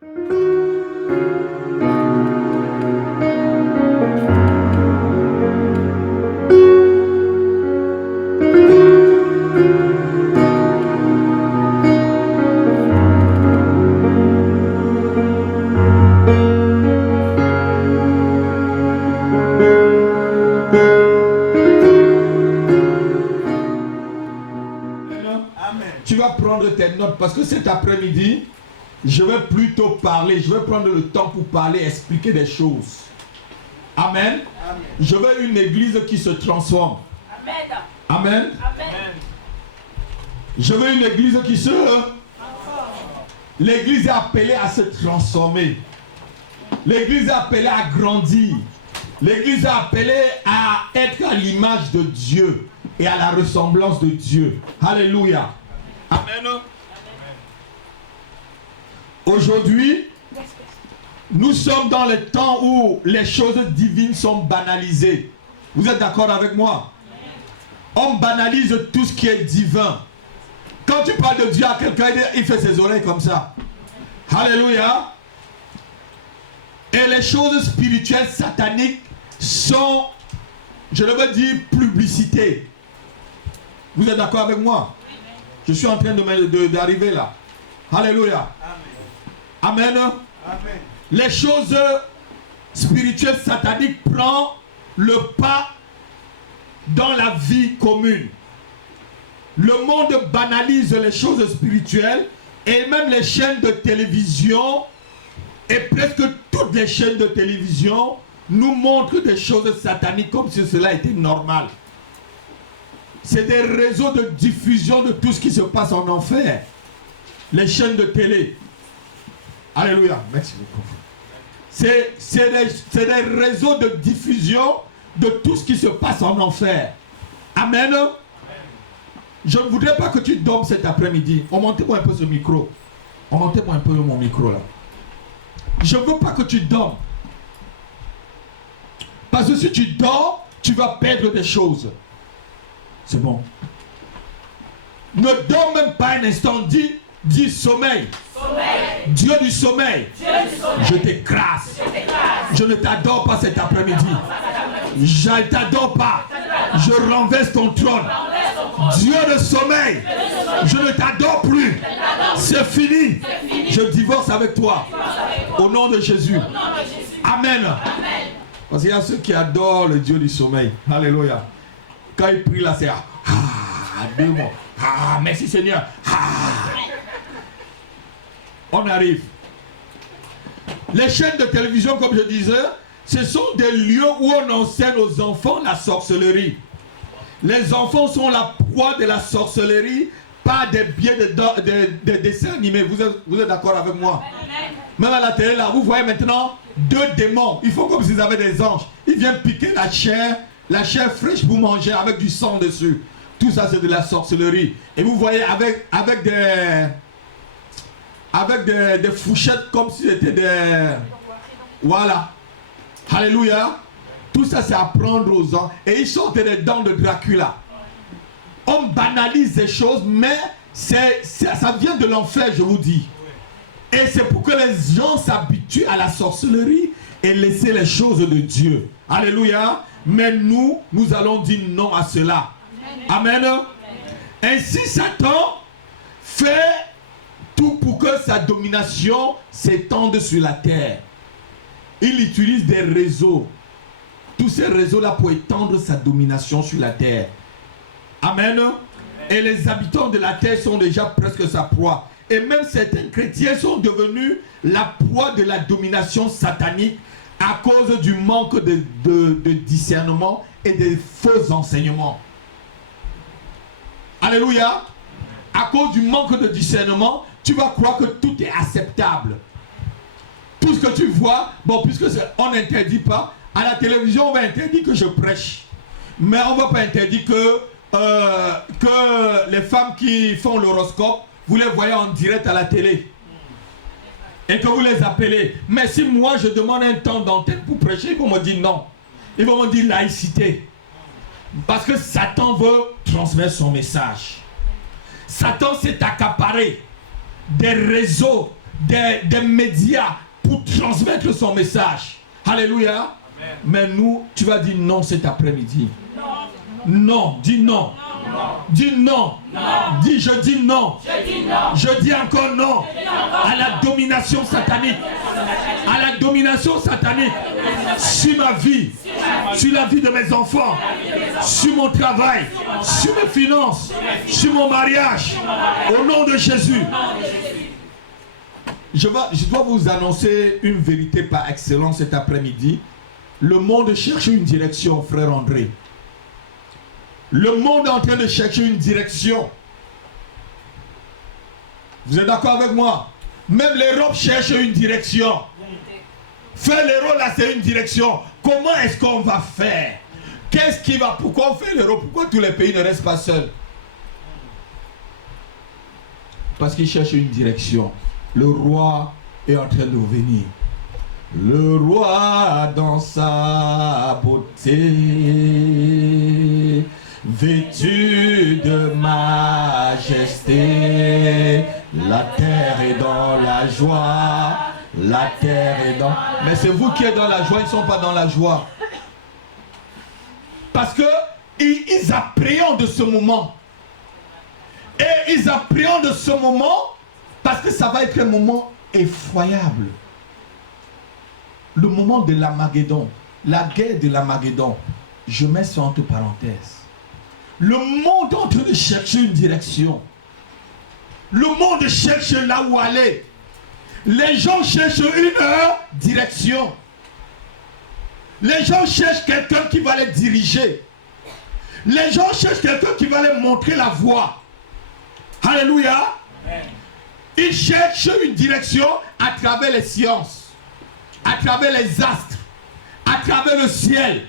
Tu vas prendre tes notes parce que cet après-midi, je vais plutôt parler, je vais prendre le temps pour parler, expliquer des choses. Amen. Amen. Je veux une église qui se transforme. Amen. Amen. Amen. Je veux une église qui se... L'église est appelée à se transformer. L'église est appelée à grandir. L'église est appelée à être à l'image de Dieu et à la ressemblance de Dieu. Alléluia. Amen. Aujourd'hui, nous sommes dans le temps où les choses divines sont banalisées. Vous êtes d'accord avec moi? On banalise tout ce qui est divin. Quand tu parles de Dieu à quelqu'un, il fait ses oreilles comme ça. Alléluia. Et les choses spirituelles sataniques sont, je le veux dire, publicité. Vous êtes d'accord avec moi? Je suis en train d'arriver là. Alléluia. Amen. Amen. Amen. Les choses spirituelles sataniques prennent le pas dans la vie commune. Le monde banalise les choses spirituelles et même les chaînes de télévision et presque toutes les chaînes de télévision nous montrent des choses sataniques comme si cela était normal. C'est des réseaux de diffusion de tout ce qui se passe en enfer. Les chaînes de télé. Alléluia. Merci beaucoup. C'est des réseaux de diffusion de tout ce qui se passe en enfer. Amen. Je ne voudrais pas que tu dormes cet après-midi. Montez-moi un peu ce micro. Montez-moi un peu mon micro là. Je ne veux pas que tu dormes. Parce que si tu dors, tu vas perdre des choses. C'est bon. Ne dors même pas un instant. Dis sommeil. Sommeil. Dieu du sommeil. Je t'écrase. Je ne t'adore pas cet après-midi. Je ne t'adore pas. Je renverse ton trône. Dieu de sommeil. Je ne t'adore plus. C'est fini. Je divorce avec toi. Au nom de Jésus. Amen. Parce qu'il y a ceux qui adorent le Dieu du sommeil. Alléluia. Quand il prie là, c'est deux mots. Merci Seigneur. On arrive. Les chaînes de télévision, comme je disais, ce sont des lieux où on enseigne aux enfants la sorcellerie. Les enfants sont la proie de la sorcellerie par des biais de dessins animés. Vous êtes d'accord avec moi? Même à la télé, là, vous voyez maintenant deux démons. Ils font comme s'ils avaient des anges. Ils viennent piquer la chair fraîche pour manger avec du sang dessus. Tout ça, c'est de la sorcellerie. Et vous voyez avec des fourchettes comme si c'était des... Voilà. Alléluia. Tout ça, c'est à prendre aux ans. Et ils sortent des dents de Dracula. On banalise des choses, mais ça vient de l'enfer, je vous dis. Et c'est pour que les gens s'habituent à la sorcellerie et laisser les choses de Dieu. Alléluia. Mais nous allons dire non à cela. Amen. Ainsi, Satan fait tout pour que sa domination s'étende sur la terre. Il utilise des réseaux. Tous ces réseaux-là pour étendre sa domination sur la terre. Amen. Et les habitants de la terre sont déjà presque sa proie. Et même certains chrétiens sont devenus la proie de la domination satanique à cause du manque de discernement et des faux enseignements. Alléluia. À cause du manque de discernement, tu vas croire que tout est acceptable. Tout ce que tu vois, bon, puisque on n'interdit pas, à la télévision, on va interdire que je prêche. Mais on ne va pas interdire que les femmes qui font l'horoscope, vous les voyez en direct à la télé. Et que vous les appelez. Mais si moi je demande un temps d'antenne pour prêcher, ils vont me dire non. Ils vont me dire laïcité. Parce que Satan veut transmettre son message. Satan s'est accaparé des réseaux des médias pour transmettre son message. Alléluia. Amen. Mais nous, tu vas dire non cet après-midi. Non, dis non. Dis non. Dis je dis non. Je dis encore non à la domination satanique. À la domination satanique sur ma vie, sur la vie de mes enfants, sur mon travail, sur mes finances, sur mon mariage. Au nom de Jésus. Je dois vous annoncer une vérité par excellence cet après-midi. Le monde cherche une direction, frère André. Le monde est en train de chercher une direction. Vous êtes d'accord avec moi? Même l'Europe cherche une direction. Faire l'euro là, c'est une direction. Comment est-ce qu'on va faire? Qu'est-ce qui va? Pourquoi on fait l'euro? Pourquoi tous les pays ne restent pas seuls? Parce qu'ils cherchent une direction. Le roi est en train de venir. Le roi dans sa beauté, vêtu de majesté, la terre est dans la joie, la terre est dans... Mais c'est vous qui êtes dans la joie, ils ne sont pas dans la joie. Parce que ils appréhendent ce moment. Et ils appréhendent ce moment parce que ça va être un moment effroyable. Le moment de l'Armageddon, la guerre de l'Armageddon, je mets ça entre parenthèses. Le monde est en train de chercher une direction. Le monde cherche là où aller. Les gens cherchent une direction. Les gens cherchent quelqu'un qui va les diriger. Les gens cherchent quelqu'un qui va les montrer la voie. Alléluia. Ils cherchent une direction à travers les sciences, à travers les astres, à travers le ciel,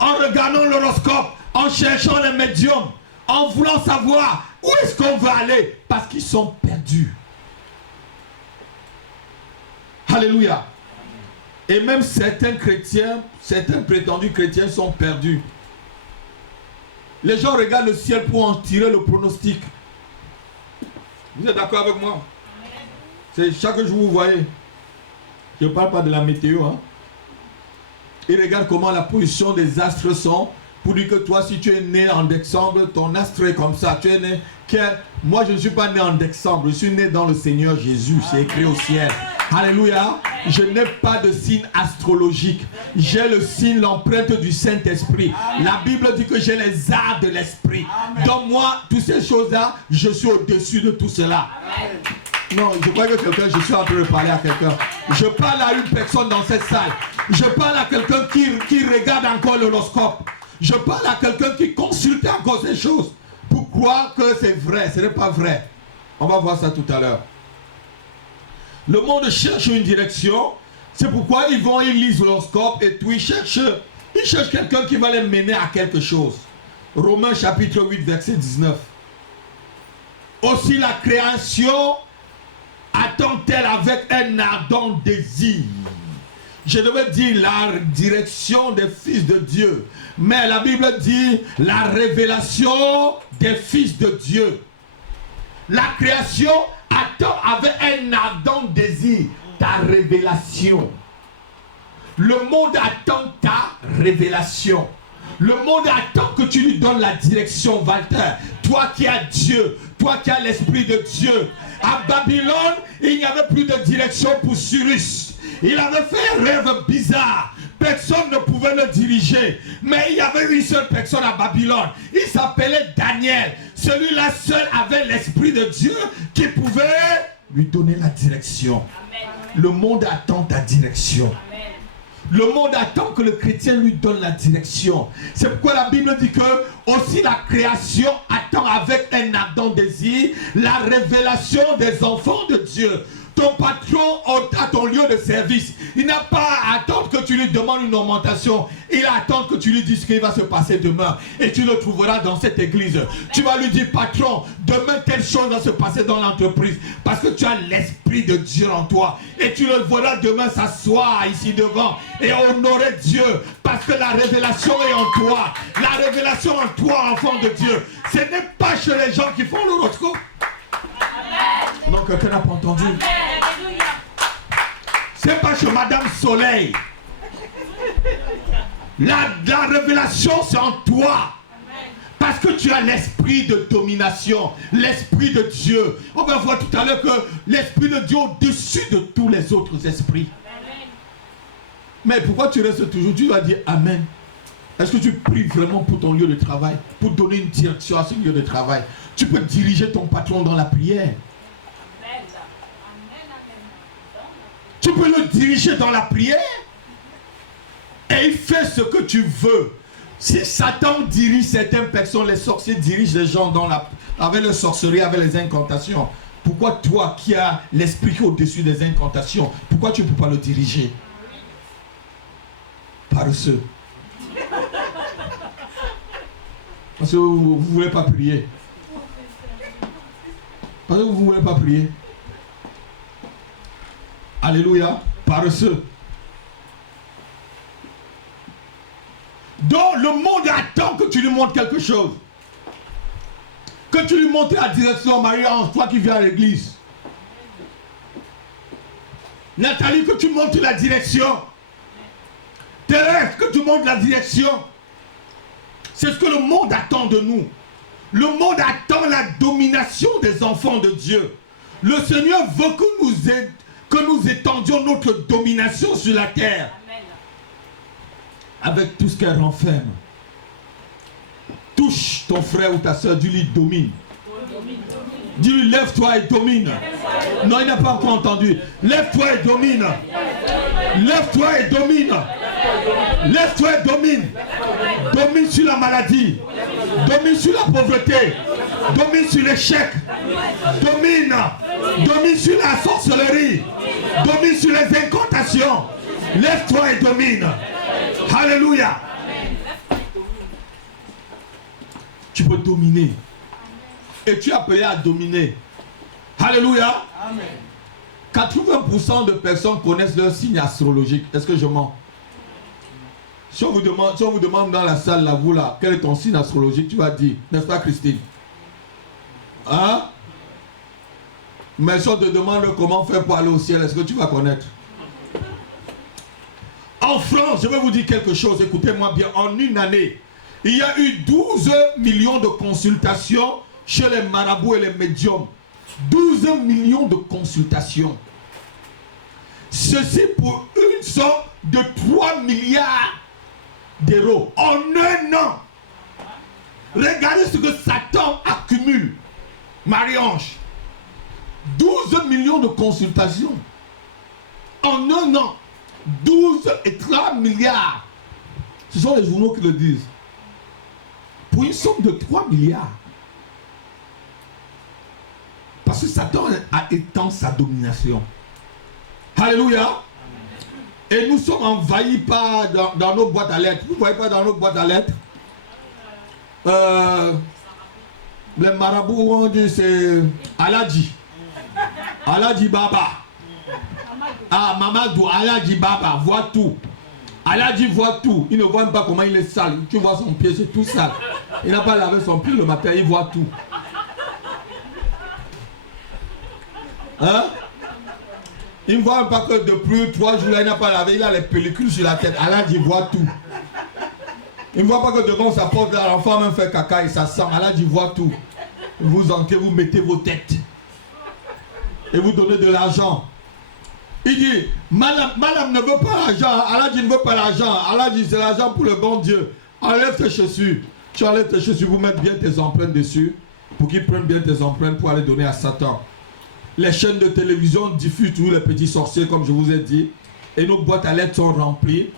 en regardant l'horoscope, en cherchant les médiums, en voulant savoir où est-ce qu'on va aller, parce qu'ils sont perdus. Alléluia. Et même certains chrétiens, certains prétendus chrétiens sont perdus. Les gens regardent le ciel pour en tirer le pronostic. Vous êtes d'accord avec moi? C'est chaque jour vous voyez. Je ne parle pas de la météo. Hein. Ils regardent comment la position des astres sont. Pour dire que toi, si tu es né en décembre, ton astre est comme ça. Tu es né. Moi, je ne suis pas né en décembre. Je suis né dans le Seigneur Jésus. C'est écrit au ciel. Alléluia. Je n'ai pas de signe astrologique. J'ai le signe, l'empreinte du Saint-Esprit. La Bible dit que j'ai les arts de l'Esprit. Donc moi, toutes ces choses-là, je suis au-dessus de tout cela. Amen. Non, je crois que quelqu'un, je suis en train de parler à quelqu'un. Je parle à une personne dans cette salle. Je parle à quelqu'un qui regarde encore l'horoscope. Je parle à quelqu'un qui consulte encore ces choses pour croire que c'est vrai. Ce n'est pas vrai. On va voir ça tout à l'heure. Le monde cherche une direction. C'est pourquoi ils lisent l'horoscope et tout. Ils cherchent quelqu'un qui va les mener à quelque chose. Romains chapitre 8, verset 19. Aussi la création attend-elle avec un ardent désir. Je devais dire la direction des fils de Dieu. Mais la Bible dit la révélation des fils de Dieu. La création attend avec un ardent désir ta révélation. Le monde attend ta révélation. Le monde attend que tu lui donnes la direction, Walter. Toi qui as Dieu, toi qui as l'Esprit de Dieu. À Babylone, il n'y avait plus de direction pour Cyrus. Il avait fait un rêve bizarre. Personne ne pouvait le diriger. Mais il y avait une seule personne à Babylone. Il s'appelait Daniel. Celui-là seul avait l'Esprit de Dieu qui pouvait lui donner la direction. Amen. Le monde attend ta direction. Amen. Le monde attend que le chrétien lui donne la direction. C'est pourquoi la Bible dit que aussi la création attend avec un ardent désir la révélation des enfants de Dieu. Ton patron à ton lieu de service, il n'a pas à attendre que tu lui demandes une augmentation. Il attend que tu lui dises ce qui va se passer demain. Et tu le trouveras dans cette église. Tu vas lui dire, patron, demain telle chose va se passer dans l'entreprise. Parce que tu as l'Esprit de Dieu en toi. Et tu le verras demain s'asseoir ici devant et honorer Dieu. Parce que la révélation est en toi. La révélation en toi, enfant de Dieu. Ce n'est pas chez les gens qui font l'horoscope. Amen. Non, quelqu'un n'a pas entendu. C'est pas chez Madame Soleil. La révélation, c'est en toi. Parce que tu as l'esprit de domination, l'esprit de Dieu. On va voir tout à l'heure que l'esprit de Dieu est au-dessus de tous les autres esprits. Mais pourquoi tu restes toujours? Tu vas dire Amen. Est-ce que tu pries vraiment pour ton lieu de travail? Pour donner une direction à ce lieu de travail? Tu peux diriger ton patron dans la prière. Tu peux le diriger dans la prière. Et il fait ce que tu veux. Si Satan dirige certaines personnes, les sorciers dirigent les gens avec la sorcellerie, avec les incantations. Pourquoi toi qui as l'esprit au-dessus des incantations, pourquoi tu ne peux pas le diriger? Paresseux. Parce que vous ne voulez pas prier. Parce que vous ne voulez pas prier. Alléluia. Paresseux. Donc le monde attend que tu lui montres quelque chose. Que tu lui montres la direction, Marie-Ange, toi qui viens à l'église. Nathalie, que tu montres la direction. Thérèse, que tu montres la direction. C'est ce que le monde attend de nous. Le monde attend la domination des enfants de Dieu. Le Seigneur veut que nous étendions notre domination sur la terre. Avec tout ce qu'elle renferme. Touche ton frère ou ta soeur, dis-lui domine. Dis-lui lève-toi et domine. Non, il n'a pas encore entendu. Lève-toi et domine. Lève-toi et domine. Lève-toi et domine. Domine sur la maladie. Domine sur la pauvreté. Domine sur l'échec. Domine. Domine sur la sorcellerie. Domine sur les incantations. Lève-toi et domine. Alléluia. Tu peux dominer. Et tu es appelé à dominer. Alléluia. 80% de personnes connaissent leur signe astrologique. Est-ce que je mens? Si on vous demande dans la salle, là, vous là, quel est ton signe astrologique, tu vas dire, n'est-ce pas Christine? Hein? Mais si on te demande comment faire pour aller au ciel, est-ce que tu vas connaître? En France, je vais vous dire quelque chose, écoutez-moi bien, en une année, il y a eu 12 millions de consultations chez les marabouts et les médiums. 12 millions de consultations. Ceci pour une somme de 3 milliards d'euros en un an. Regardez ce que Satan accumule. Marie-Ange. 12 millions de consultations. En un an. 12 et 3 milliards. Ce sont les journaux qui le disent. Pour une somme de 3 milliards. Parce que Satan a étendu sa domination. Alléluia. Et nous sommes envahis par dans nos boîtes à lettres. Vous ne voyez pas dans nos boîtes à lettres? Les marabouts ont dit c'est Aladji. Aladji Baba. Ah, Mamadou, Aladji Baba, voit tout. Aladji voit tout. Il ne voit même pas comment il est sale. Tu vois son pied, c'est tout sale. Il n'a pas lavé son pied le matin, il voit tout. Hein? Il ne voit même pas que depuis 3 jours, il n'a pas lavé, il a les pellicules sur la tête. Aladji voit tout. Il ne voit pas que devant sa porte, l'enfant même fait caca et ça sent. Aladji voit tout. Vous entrez, vous mettez vos têtes. Et vous donnez de l'argent. Il dit, madame ne veut pas l'argent. Aladji ne veut pas l'argent. Aladji, c'est l'argent pour le bon Dieu. Enlève tes chaussures. Tu enlèves tes chaussures, vous mettez bien tes empreintes dessus. Pour qu'ils prennent bien tes empreintes pour aller donner à Satan. Les chaînes de télévision diffusent tous les petits sorciers, comme je vous ai dit. Et nos boîtes à lettres sont remplies.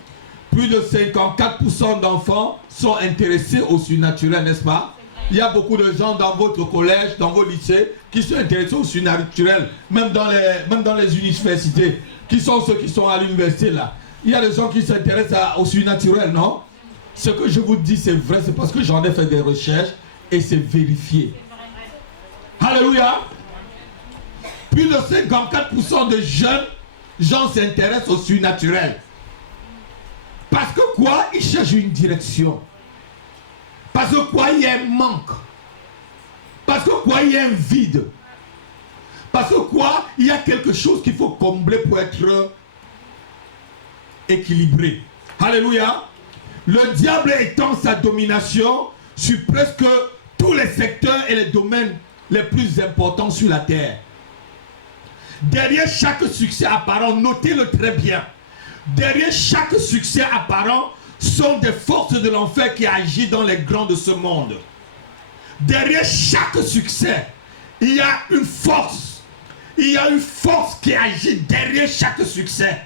Plus de 54% d'enfants sont intéressés au surnaturel, n'est-ce pas? Il y a beaucoup de gens dans votre collège, dans vos lycées, qui sont intéressés au surnaturel, même dans les universités, qui sont ceux qui sont à l'université là. Il y a des gens qui s'intéressent au surnaturel, non? Ce que je vous dis, c'est vrai, c'est parce que j'en ai fait des recherches et c'est vérifié. Alléluia! Plus de 54% de jeunes gens s'intéressent au surnaturel. Parce que quoi? Ils cherchent une direction. Parce que quoi? Il y a un manque. Parce que quoi? Il y a un vide. Parce que quoi? Il y a quelque chose qu'il faut combler pour être équilibré. Alléluia. Le diable étend sa domination sur presque tous les secteurs et les domaines les plus importants sur la terre. Derrière chaque succès apparent, notez-le très bien, derrière chaque succès apparent sont des forces de l'enfer qui agissent dans les grands de ce monde. Derrière chaque succès, il y a une force. Il y a une force qui agit derrière chaque succès.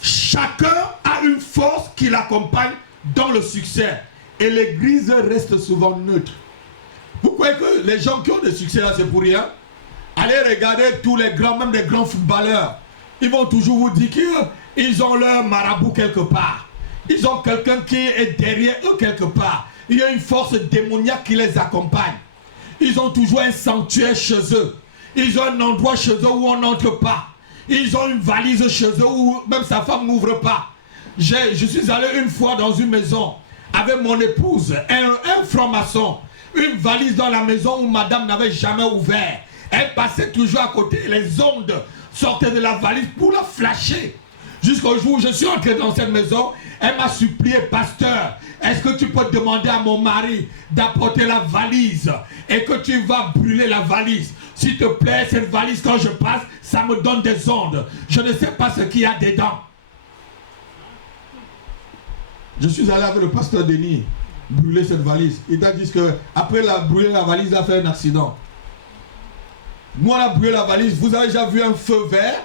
Chacun a une force qui l'accompagne dans le succès. Et l'église reste souvent neutre. Vous croyez que les gens qui ont des succès là, c'est pour rien? Allez regarder tous les grands, même les grands footballeurs. Ils vont toujours vous dire qu'ils ont leur marabout quelque part. Ils ont quelqu'un qui est derrière eux quelque part. Il y a une force démoniaque qui les accompagne. Ils ont toujours un sanctuaire chez eux. Ils ont un endroit chez eux où on n'entre pas. Ils ont une valise chez eux où même sa femme n'ouvre pas. Je suis allé une fois dans une maison avec mon épouse, un franc-maçon. Une valise dans la maison où madame n'avait jamais ouvert. Elle passait toujours à côté. Les ondes sortaient de la valise pour la flasher. Jusqu'au jour où je suis entré dans cette maison, elle m'a supplié, pasteur, est-ce que tu peux demander à mon mari d'apporter la valise et que tu vas brûler la valise? S'il te plaît, cette valise, quand je passe, ça me donne des ondes. Je ne sais pas ce qu'il y a dedans. Je suis allé avec le pasteur Denis brûler cette valise. Il t'a dit qu'après brûler la valise, il a fait un accident. Nous, on a brûlé la valise. Vous avez déjà vu un feu vert?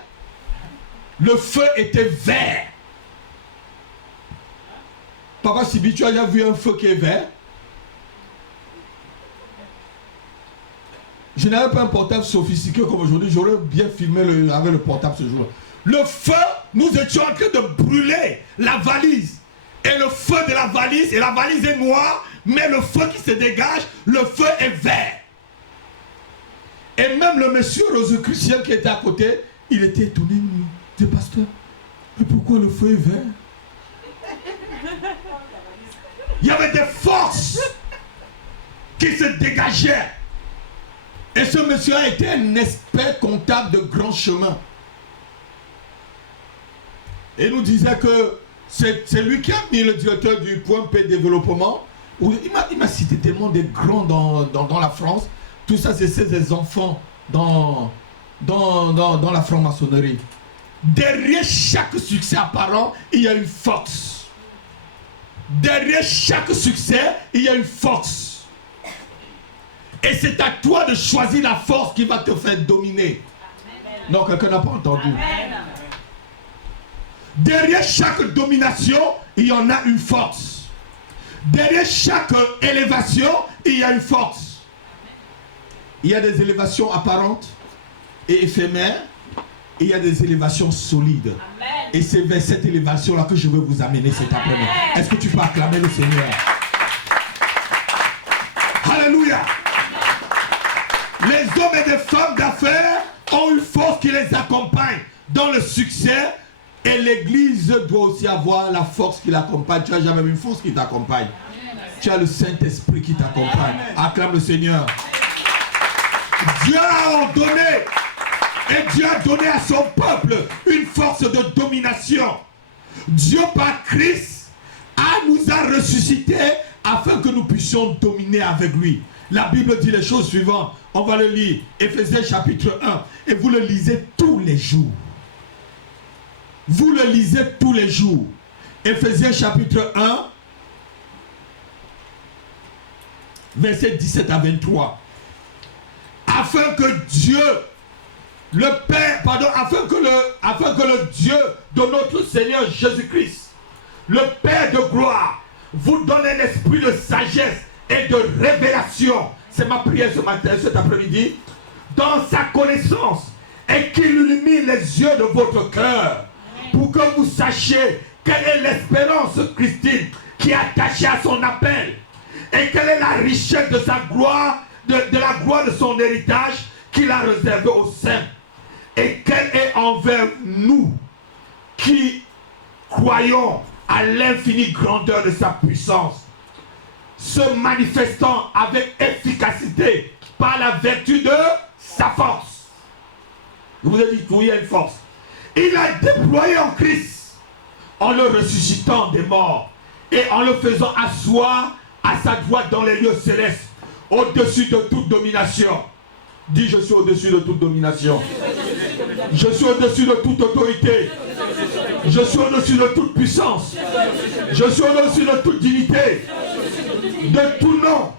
Le feu était vert. Papa Sibi, tu as déjà vu un feu qui est vert? Je n'avais pas un portable sophistiqué comme aujourd'hui. J'aurais bien filmé avec le portable ce jour. Le feu, nous étions en train de brûler la valise. Et le feu de la valise, et la valise est noire, mais le feu qui se dégage, le feu est vert. Et même le monsieur rosicrucien qui était à côté, il était étonné. Il dit, pasteur, mais pourquoi le feu est vert? Il y avait des forces qui se dégageaient. Et ce monsieur a été un expert comptable de grand chemin. Et il nous disait que c'est lui qui a mis le directeur du Point P développement. Il m'a cité tellement des grands dans la France. Tout ça, c'est des enfants dans la franc-maçonnerie. Derrière chaque succès apparent, il y a une force. Derrière chaque succès, il y a une force. Et c'est à toi de choisir la force qui va te faire dominer. Amen. Non, quelqu'un n'a pas entendu. Amen. Derrière chaque domination, il y en a une force. Derrière chaque élévation, il y a une force. Il y a des élévations apparentes et éphémères. Et il y a des élévations solides. Amen. Et c'est vers cette élévation-là que je veux vous amener cet après-midi. Est-ce que tu peux acclamer le Seigneur? Alléluia. Les hommes et les femmes d'affaires ont une force qui les accompagne dans le succès. Et l'église doit aussi avoir la force qui l'accompagne. Tu n'as jamais vu une force qui t'accompagne. Tu as le Saint-Esprit qui t'accompagne. Acclame le Seigneur. Dieu a ordonné et Dieu a donné à son peuple une force de domination. Dieu par Christ nous a ressuscités afin que nous puissions dominer avec lui. La Bible dit les choses suivantes. On va le lire. Éphésiens chapitre 1. Et vous le lisez tous les jours. Vous le lisez tous les jours. Éphésiens chapitre 1. Versets 17 à 23. Afin que Dieu, le Père, afin que le Dieu de notre Seigneur Jésus-Christ, le Père de gloire, vous donne un esprit de sagesse et de révélation. C'est ma prière ce matin, cet après-midi. Dans sa connaissance, et qu'il illumine les yeux de votre cœur, pour que vous sachiez quelle est l'espérance christique qui est attachée à son appel, et quelle est la richesse de sa gloire, de la gloire de son héritage qu'il a réservé aux saints, et quelle est envers nous qui croyons à l'infinie grandeur de sa puissance, se manifestant avec efficacité par la vertu de sa force. Je vous ai dit qu'il y a une force. Il a déployé en Christ en le ressuscitant des morts et en le faisant asseoir à sa droite dans les lieux célestes, au-dessus de toute domination. Dis, je suis au-dessus de toute domination. Je suis au-dessus de toute autorité. Je suis au-dessus de toute puissance. Je suis au-dessus de toute dignité. De tout nom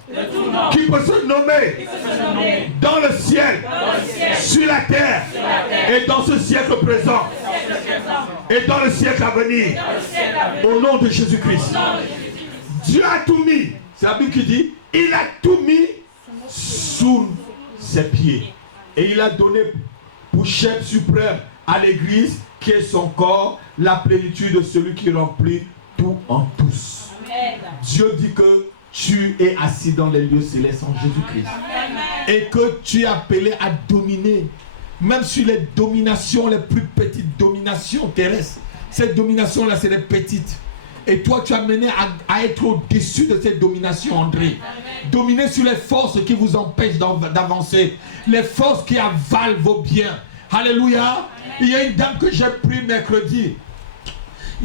qui peut se nommer dans le ciel, sur la terre et dans ce siècle présent et dans le siècle à venir. Au nom de Jésus-Christ. Dieu a tout mis. C'est la Bible qui dit, il a tout mis sous ses pieds. Et il a donné pour chef suprême à l'église qui est son corps, la plénitude de celui qui remplit tout en tous. Amen. Dieu dit que tu es assis dans les lieux célestes en Jésus-Christ. Et que tu es appelé à dominer. Même sur les dominations, les plus petites dominations terrestres. Ces dominations-là, c'est les petites. Et toi, tu as mené à être au-dessus de ces dominations, André. Dominer sur les forces qui vous empêchent d'avancer. Les forces qui avalent vos biens. Alléluia. Il y a une dame que j'ai pris mercredi,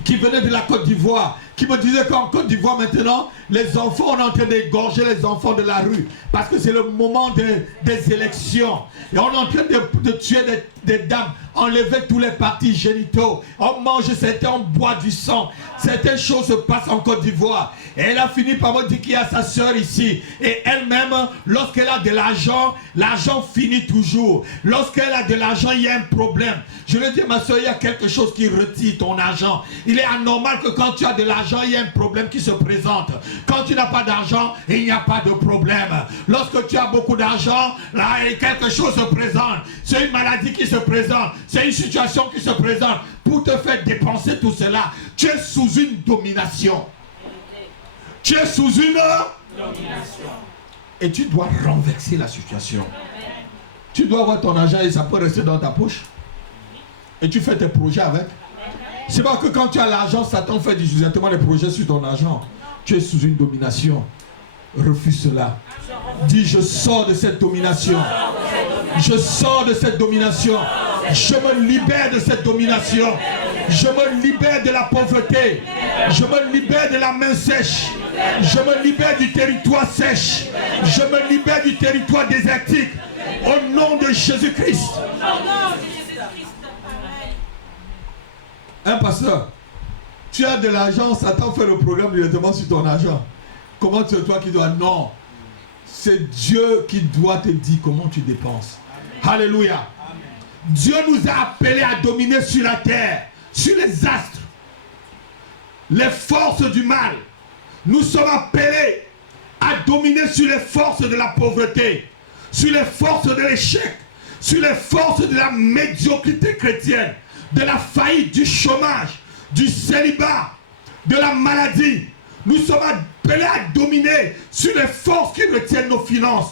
qui venait de la Côte d'Ivoire, qui me disait qu'en Côte d'Ivoire maintenant, les enfants, on est en train d'égorger les enfants de la rue, parce que c'est le moment des élections. Et on est en train de tuer des dames, enlever tous les parties génitaux, on mange certains, on boit du sang. Certaines choses se passent en Côte d'Ivoire. Et elle a fini par me dire qu'il y a sa soeur ici. Et elle-même, lorsqu'elle a de l'argent, l'argent finit toujours. Lorsqu'elle a de l'argent, il y a un problème. Je lui ai dit, ma soeur, il y a quelque chose qui retire ton argent. Il est anormal que quand tu as de l'argent, il y a un problème qui se présente. Quand tu n'as pas d'argent, il n'y a pas de problème. Lorsque tu as beaucoup d'argent, là, quelque chose se présente. C'est une maladie qui se présente. C'est une situation qui se présente. Pour te faire dépenser tout cela, tu es sous une domination. Tu es sous une domination. Et tu dois renverser la situation. Tu dois avoir ton argent et ça peut rester dans ta poche. Et tu fais tes projets avec. C'est pas que quand tu as l'argent, Satan fait directement des projets sur ton argent. Tu es sous une domination. Refuse cela. Dis, je sors de cette domination. Je sors de cette domination. Je me libère de cette domination. Je me libère de la pauvreté. Je me libère de la main sèche. Je me libère du territoire sèche. Je me libère du territoire désertique. Au nom de Jésus-Christ. Hein, pasteur? Tu as de l'argent, Satan fait le programme directement sur ton argent. Comment c'est toi qui dois? Non. C'est Dieu qui doit te dire comment tu dépenses. Amen. Alléluia. Amen. Dieu nous a appelés à dominer sur la terre, sur les astres, les forces du mal. Nous sommes appelés à dominer sur les forces de la pauvreté, sur les forces de l'échec, sur les forces de la médiocrité chrétienne, de la faillite, du chômage, du célibat, de la maladie. Nous sommes appelés à dominer sur les forces qui retiennent nos finances,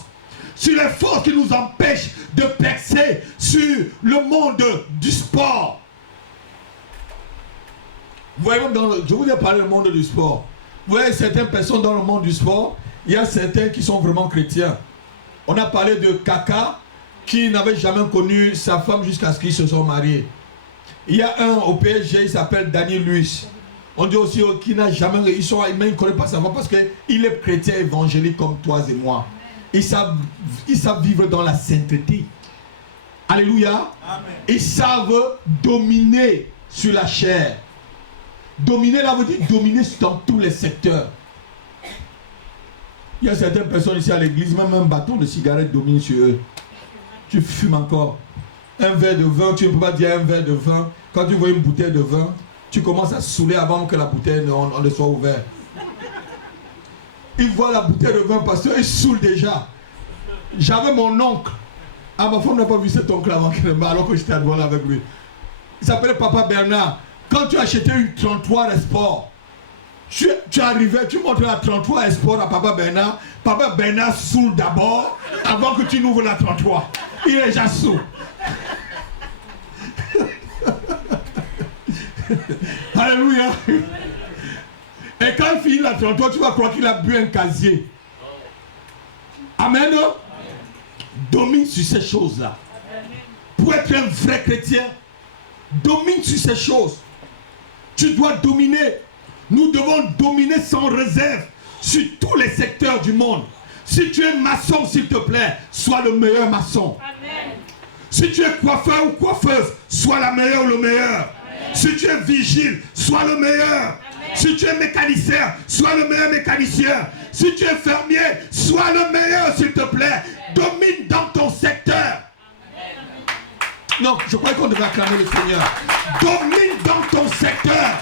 sur les forces qui nous empêchent de percer sur le monde du sport. Vous voyez, je vous ai parlé du monde du sport. Vous voyez, certaines personnes dans le monde du sport, il y a certains qui sont vraiment chrétiens. On a parlé de Kaka, qui n'avait jamais connu sa femme jusqu'à ce qu'ils se soient mariés. Il y a un au PSG, il s'appelle Daniel Luiz. On dit aussi qu'il n'a jamais, il ne connaît pas sa femme parce qu'il est chrétien évangélique comme toi et moi. Ils savent vivre dans la sainteté. Alléluia. Amen. Ils savent dominer sur la chair. Dominer là veut dire dominer dans tous les secteurs. Il y a certaines personnes ici à l'église, même un bâton de cigarette domine sur eux. Tu fumes encore. Un verre de vin, tu ne peux pas dire un verre de vin. Quand tu vois une bouteille de vin, tu commences à saouler avant que la bouteille ne soit ouverte. Il voit la bouteille de vin parce qu'il saoule déjà. J'avais mon oncle. Ah, ma femme n'a pas vu cet oncle avant alors que j'étais à Douala avec lui. Il s'appelait Papa Bernard. Quand tu achetais une 33 Esport, tu arrivais, tu montrais la 33 Esport à Papa Bernard. Papa Bernard saoule d'abord avant que tu n'ouvres la 33. Il est déjà saoul. Alléluia. Et quand il finit la 33, tu vas croire qu'il a bu un casier. Amen. domine sur ces choses-là. Pour être un vrai chrétien, domine sur ces choses. Tu dois dominer. Nous devons dominer sans réserve sur tous les secteurs du monde. Si tu es maçon, s'il te plaît, sois le meilleur maçon. Amen. Si tu es coiffeur ou coiffeuse, sois la meilleure ou le meilleur. Amen. Si tu es vigile, sois le meilleur. Amen. Si tu es mécanicien, sois le meilleur mécanicien. Si tu es fermier, sois le meilleur, s'il te plaît. Domine dans ton secteur. Non, je crois qu'on devrait acclamer le Seigneur. Domine dans ton secteur.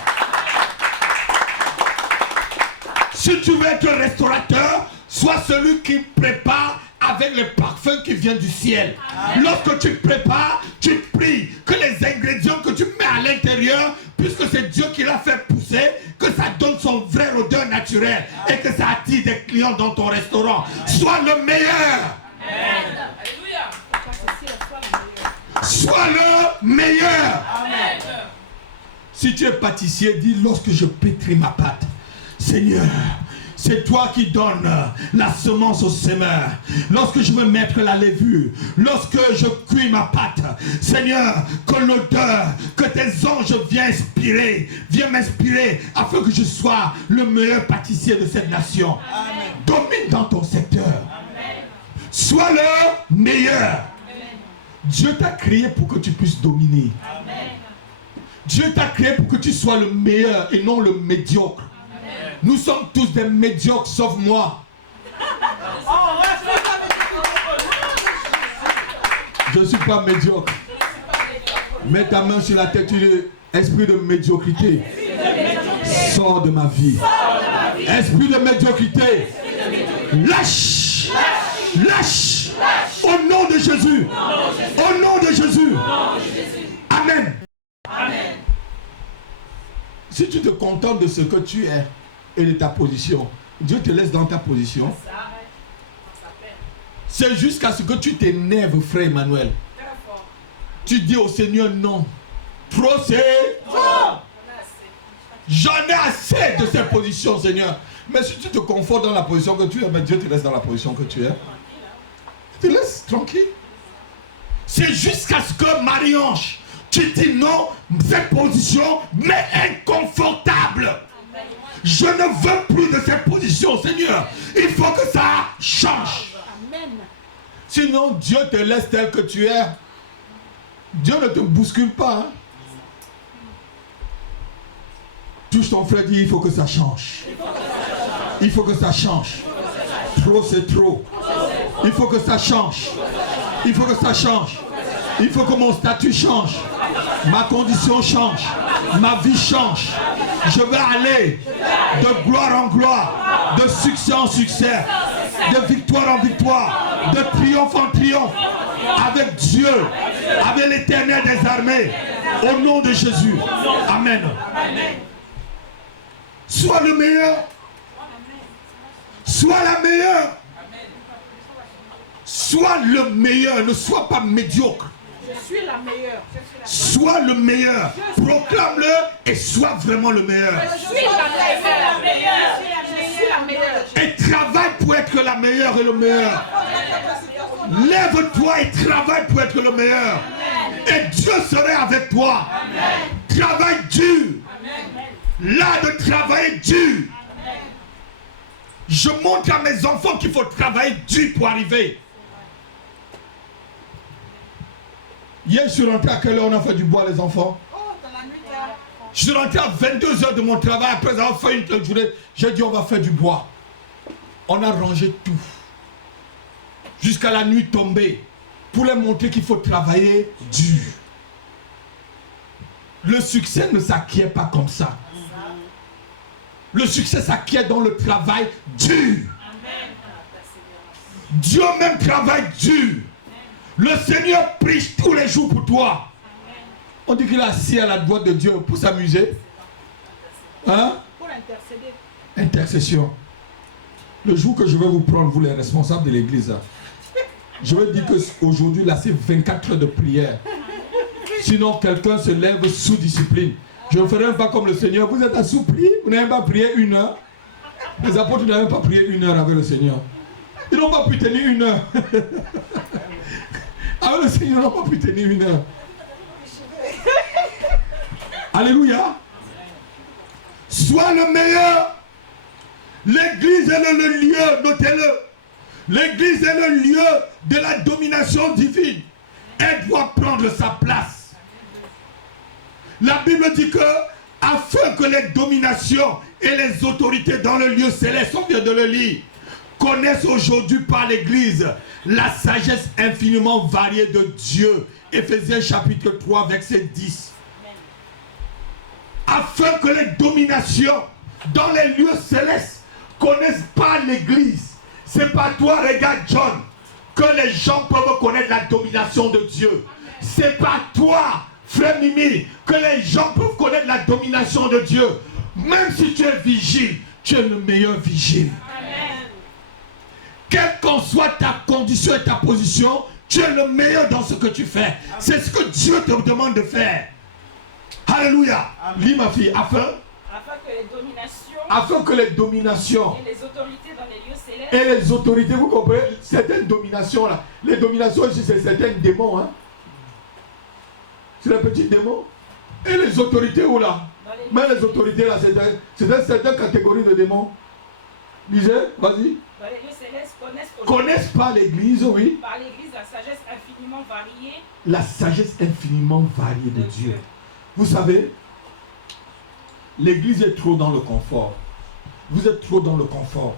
Si tu veux être restaurateur, sois celui qui prépare avec les parfums qui viennent du ciel. Lorsque tu prépares, tu pries que les ingrédients que tu mets à l'intérieur, puisque c'est Dieu qui l'a fait pousser, que ça donne son vrai odeur naturelle et que ça attire des clients dans ton restaurant. Sois le meilleur. Amen. Sois le meilleur. Amen. Si tu es pâtissier, dis lorsque je pétris ma pâte, Seigneur, c'est toi qui donnes la semence au semeur. Lorsque je veux mettre la levure, lorsque je cuis ma pâte, Seigneur, que l'odeur, que tes anges viennent m'inspirer afin que je sois le meilleur pâtissier de cette nation. Amen. Domine dans ton secteur. Amen. Sois le meilleur. Dieu t'a créé pour que tu puisses dominer. Amen. Dieu t'a créé pour que tu sois le meilleur et non le médiocre. Amen. Nous sommes tous des médiocres sauf moi. Je ne suis pas médiocre. Mets ta main sur la tête, tu dis, esprit de médiocrité, sors de ma vie. Esprit de médiocrité, lâche, lâche. Au nom de Jésus. Au nom de Jésus. Amen. Amen. Si tu te contentes de ce que tu es et de ta position, Dieu te laisse dans ta position. C'est jusqu'à ce que tu t'énerves, frère Emmanuel. Tu dis au Seigneur non. Trop c'est trop. J'en ai assez de cette position, Seigneur. Mais si tu te confortes dans la position que tu es, mais Dieu te laisse dans la position que tu es. Tu te laisses tranquille. C'est jusqu'à ce que Marie-Ange, tu dis non, cette position m'est inconfortable. Je ne veux plus de cette position, Seigneur. Il faut que ça change. Sinon, Dieu te laisse tel que tu es. Dieu ne te bouscule pas. Hein? Touche ton frère, dis il faut que ça change. Il faut que ça change. Trop, c'est trop. Il faut que ça change. Il faut que ça change. Il faut que mon statut change. Ma condition change. Ma vie change. Je vais aller de gloire en gloire, de succès en succès, de victoire en victoire, de triomphe en triomphe, avec Dieu, avec l'Éternel des armées, au nom de Jésus. Amen. Sois le meilleur. Sois la meilleure. Sois le meilleur, ne sois pas médiocre. Je suis la meilleure. Sois le meilleur. Proclame-le et sois vraiment le meilleur. Je suis la meilleure. Et travaille pour être la meilleure et le meilleur. Lève-toi et travaille pour être le meilleur. Et Dieu sera avec toi. Travaille dur. Là de travailler dur. Je montre à mes enfants qu'il faut travailler dur pour arriver. Hier, je suis rentré à quelle heure on a fait du bois, les enfants? Je suis rentré à 22h de mon travail. Après avoir fait une journée, j'ai dit on va faire du bois. On a rangé tout. Jusqu'à la nuit tombée. Pour leur montrer qu'il faut travailler dur. Le succès ne s'acquiert pas comme ça. Le succès s'acquiert dans le travail dur. Dieu même travaille dur. Le Seigneur prie tous les jours pour toi. On dit qu'il est assis à la droite de Dieu pour s'amuser. Hein? Pour intercéder. Intercession. Le jour que je vais vous prendre, vous les responsables de l'église, je vais dire qu'aujourd'hui, là, c'est 24 heures de prière. Sinon, quelqu'un se lève sous discipline. Je ne ferai pas comme le Seigneur. Vous êtes assouplis, vous n'avez pas prié 1 heure. Les apôtres n'avaient pas prié 1 heure avec le Seigneur. Ils n'ont pas pu tenir 1 heure. Alors le Seigneur n'a pas pu tenir 1 heure. Alléluia. Sois le meilleur. L'église est le lieu, notez-le. L'église est le lieu de la domination divine. Elle doit prendre sa place. La Bible dit que afin que les dominations et les autorités dans le lieu céleste, on vient de le lire, connaissent aujourd'hui par l'église la sagesse infiniment variée de Dieu. Éphésiens chapitre 3 verset 10. Afin que les dominations dans les lieux célestes connaissent pas l'église. C'est pas toi, regarde John, que les gens peuvent connaître la domination de Dieu. C'est pas toi, frère Mimi, que les gens peuvent connaître la domination de Dieu. Même si tu es vigile, tu es le meilleur vigile. Amen. Quelle qu'en soit ta condition et ta position, tu es le meilleur dans ce que tu fais. C'est ce que Dieu te demande de faire. Alléluia. Lis ma fille, afin que les dominations et les autorités dans les lieux célestes. Et les autorités, vous comprenez, certaines dominations là. Les dominations ici, c'est certains démons. Hein? C'est les petits démons. Et les autorités où là? Mais les autorités là, c'est certaines catégories de démons. Lisez, vas-y. Dans les lieux célestes connaissent pas l'église, oui. Par l'église, la sagesse infiniment variée. La sagesse infiniment variée de Dieu. Vous savez, l'église est trop dans le confort. Vous êtes trop dans le confort.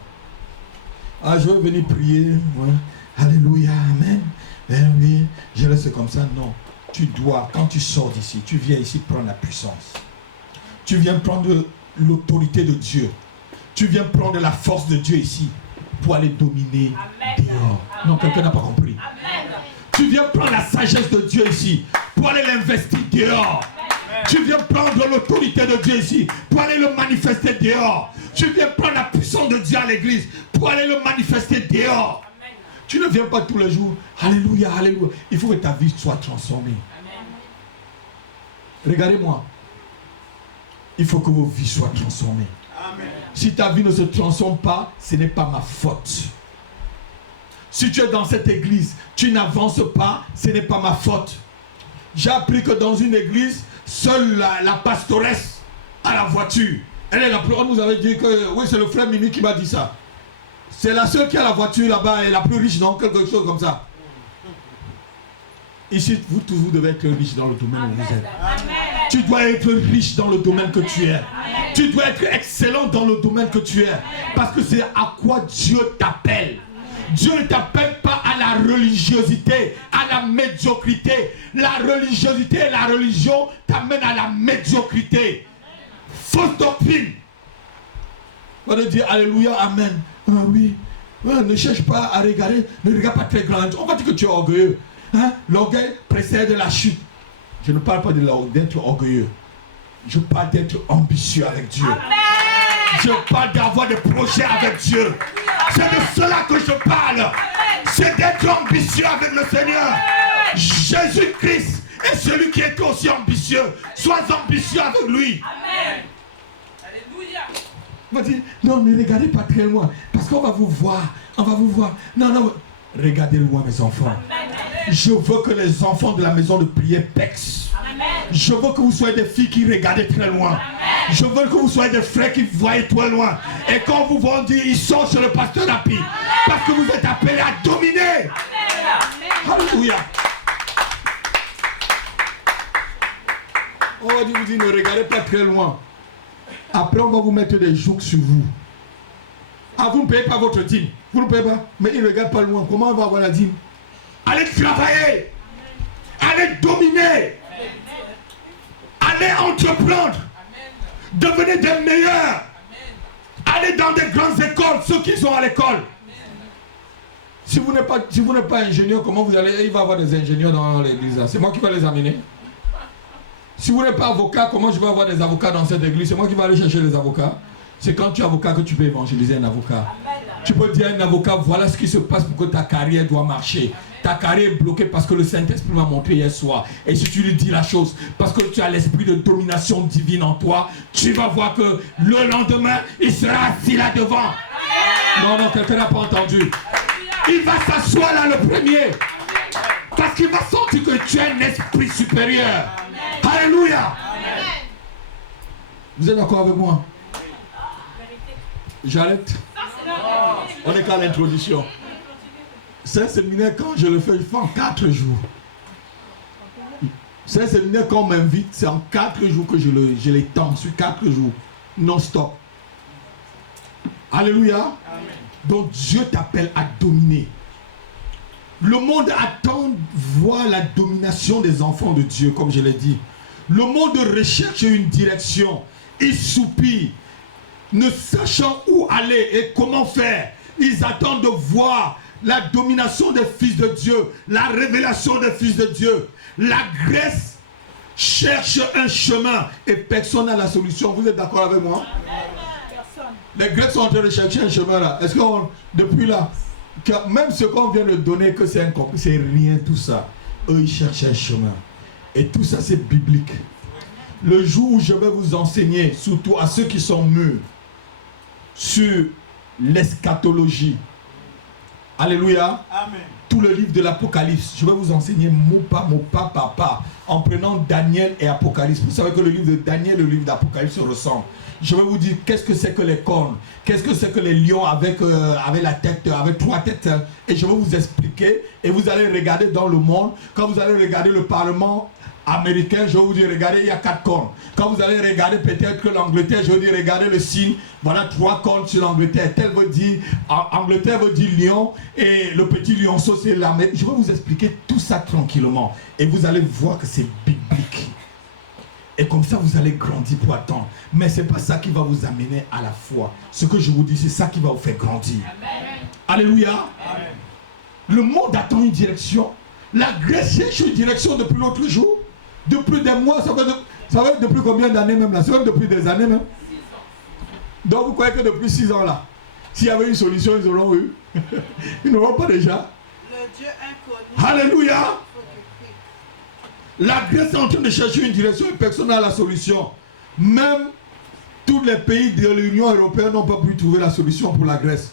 Ah, je vais venir prier. Ouais. Alléluia, amen. Oui, je laisse comme ça. Non. Tu dois, quand tu sors d'ici, tu viens ici prendre la puissance. Tu viens prendre l'autorité de Dieu. Tu viens prendre la force de Dieu ici pour aller dominer dehors. Non, quelqu'un n'a pas compris. Amen. Tu viens prendre la sagesse de Dieu ici pour aller l'investir dehors. Tu viens prendre l'autorité de Dieu ici pour aller le manifester dehors. Tu viens prendre la puissance de Dieu à l'église pour aller le manifester dehors. Amen. Tu ne viens pas tous les jours. Alléluia, alléluia. Il faut que ta vie soit transformée. Amen. Regardez-moi. Il faut que vos vies soient transformées. Amen. Si ta vie ne se transforme pas, ce n'est pas ma faute. Si tu es dans cette église, tu n'avances pas, ce n'est pas ma faute. J'ai appris que dans une église, seule la pastoresse a la voiture. Elle est la plus... On nous avait dit que... Oui, c'est le frère Mimi qui m'a dit ça. C'est la seule qui a la voiture là-bas et la plus riche, non? Quelque chose comme ça. Ici, vous tous, vous devez être riche dans le domaine où vous êtes. Amen. Tu dois être riche dans le domaine que tu es. Amen. Tu dois être excellent dans le domaine que tu es. Parce que c'est à quoi Dieu t'appelle. Dieu ne t'appelle pas à la religiosité, à la médiocrité. La religiosité et la religion t'amènent à la médiocrité. Fausse doctrine. On va dire Alléluia, Amen. Oui. Ne cherche pas à regarder. Ne regarde pas très grand. On va dire que tu es orgueilleux. Hein? L'orgueil précède la chute. Je ne parle pas d'être orgueilleux. Je parle d'être ambitieux avec Dieu. Amen. Je parle d'avoir des projets avec Dieu. C'est de cela que je parle. C'est d'être ambitieux avec le Seigneur. Jésus-Christ est celui qui est aussi ambitieux. Sois ambitieux avec lui. Amen. Alléluia. On va dire, non, mais regardez pas très loin. Parce qu'on va vous voir. On va vous voir. Non, non. Regardez loin, mes enfants. Amen. Je veux que les enfants de la maison de prière pexent. Je veux que vous soyez des filles qui regardent très loin. Amen. Je veux que vous soyez des frères qui voient très loin. Amen. Et quand vous vont dire, ils sont sur le pasteur Rapi. Parce que vous êtes appelés à dominer. Amen. Alléluia. On va vous dire, ne regardez pas très loin. Après, on va vous mettre des jougs sur vous. Ah, vous ne payez pas votre dîme. Vous ne payez pas. Mais ils ne regardent pas loin. Comment on va avoir la dîme? Allez travailler. Allez dominer. Allez entreprendre. Devenez des meilleurs. Allez dans des grandes écoles, ceux qui sont à l'école. Si vous n'êtes pas ingénieur, comment vous allez? Il va y avoir des ingénieurs dans l'église. C'est moi qui vais les amener. Si vous n'êtes pas avocat, comment je vais avoir des avocats dans cette église? C'est moi qui vais aller chercher les avocats. C'est quand tu es avocat que tu peux évangéliser un avocat. Tu peux dire à un avocat, voilà ce qui se passe pour que ta carrière doit marcher. Ta carrière est bloquée parce que le Saint-Esprit m'a montré hier soir. Et si tu lui dis la chose, parce que tu as l'esprit de domination divine en toi, tu vas voir que le lendemain, il sera assis là devant. Non, non, quelqu'un n'a pas entendu. Il va s'asseoir là le premier. Parce qu'il va montre que tu es un esprit supérieur. Alléluia. Vous êtes d'accord avec moi? J'arrête. On est qu'à l'introduction. C'est un séminaire, quand je le fais, je fais en 4 jours. C'est un séminaire, quand on m'invite, c'est en 4 jours que je les tends, sur 4 jours, non-stop. Alléluia. Amen. Donc Dieu t'appelle à dominer. Le monde attend voir la domination des enfants de Dieu, comme je l'ai dit. Le monde recherche une direction. Il soupire, ne sachant où aller et comment faire. Ils attendent de voir la domination des fils de Dieu, la révélation des fils de Dieu. La Grèce cherche un chemin et personne n'a la solution. Vous êtes d'accord avec moi? Les Grecs sont en train de chercher un chemin là. Est-ce que depuis là, même ce qu'on vient de donner, que c'est rien tout ça. Eux, ils cherchent un chemin. Et tout ça, c'est biblique. Le jour où je vais vous enseigner, surtout à ceux qui sont mûrs, sur l'eschatologie. Alléluia. Amen. Tout le livre de l'Apocalypse, je vais vous enseigner mot par pas, en prenant Daniel et Apocalypse. Vous savez que le livre de Daniel et le livre d'Apocalypse se ressemblent. Je vais vous dire qu'est-ce que c'est que les cornes, qu'est-ce que c'est que les lions avec la tête, avec 3 têtes. Et je vais vous expliquer. Et vous allez regarder dans le monde, quand vous allez regarder le Parlement américain, je vais vous dire, regardez, il y a 4 cornes. Quand vous allez regarder peut-être que l'Angleterre, je vais vous dire, regardez le signe, voilà 3 cornes sur l'Angleterre. Tel veut dire, Angleterre veut dire lion, et le petit lionceau, c'est l'Amérique. Je vais vous expliquer tout ça tranquillement. Et vous allez voir que c'est biblique. Et comme ça, vous allez grandir pour attendre. Mais ce n'est pas ça qui va vous amener à la foi. Ce que je vous dis, c'est ça qui va vous faire grandir. Amen. Alléluia. Amen. Le monde attend une direction. La Grèce cherche une direction depuis l'autre jour. Depuis des mois, ça va être depuis combien d'années même là? Ça va être depuis des années même. Donc vous croyez que depuis 6 ans là, s'il y avait une solution, ils auront eu. Ils n'auront pas déjà. Le Dieu inconnu. Alléluia. La Grèce est en train de chercher une direction et personne n'a la solution. Même tous les pays de l'Union européenne n'ont pas pu trouver la solution pour la Grèce.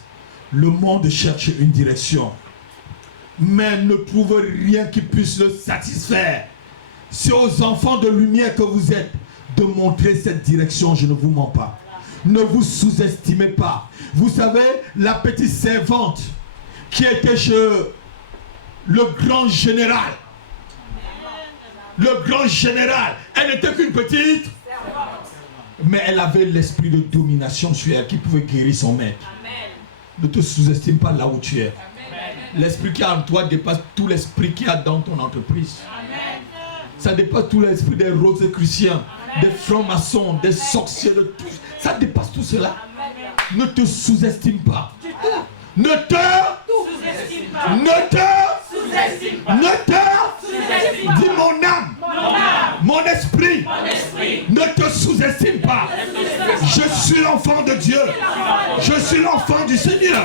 Le monde cherche une direction, mais ne trouve rien qui puisse le satisfaire. C'est aux enfants de lumière que vous êtes de montrer cette direction, je ne vous mens pas. Ne vous sous-estimez pas. Vous savez, la petite servante qui était chez le grand général. Le grand général, elle n'était qu'une petite servante. Mais elle avait l'esprit de domination sur elle qui pouvait guérir son maître. Amen. Ne te sous-estime pas là où tu es. L'esprit qui est en toi dépasse tout l'esprit qu'il y a dans ton entreprise. Amen. Ça dépasse tout l'esprit des roses chrétiens, des francs-maçons, des sorciers, de tout. Ça dépasse tout cela. Amen. Ne te sous-estime pas. Ne te sous-estime pas. Ne te sous-estime pas. Ne te sous-estime pas. Dis mon âme. Mon esprit. Ne te sous-estime pas. Je suis l'enfant de Dieu. Je suis l'enfant du Seigneur.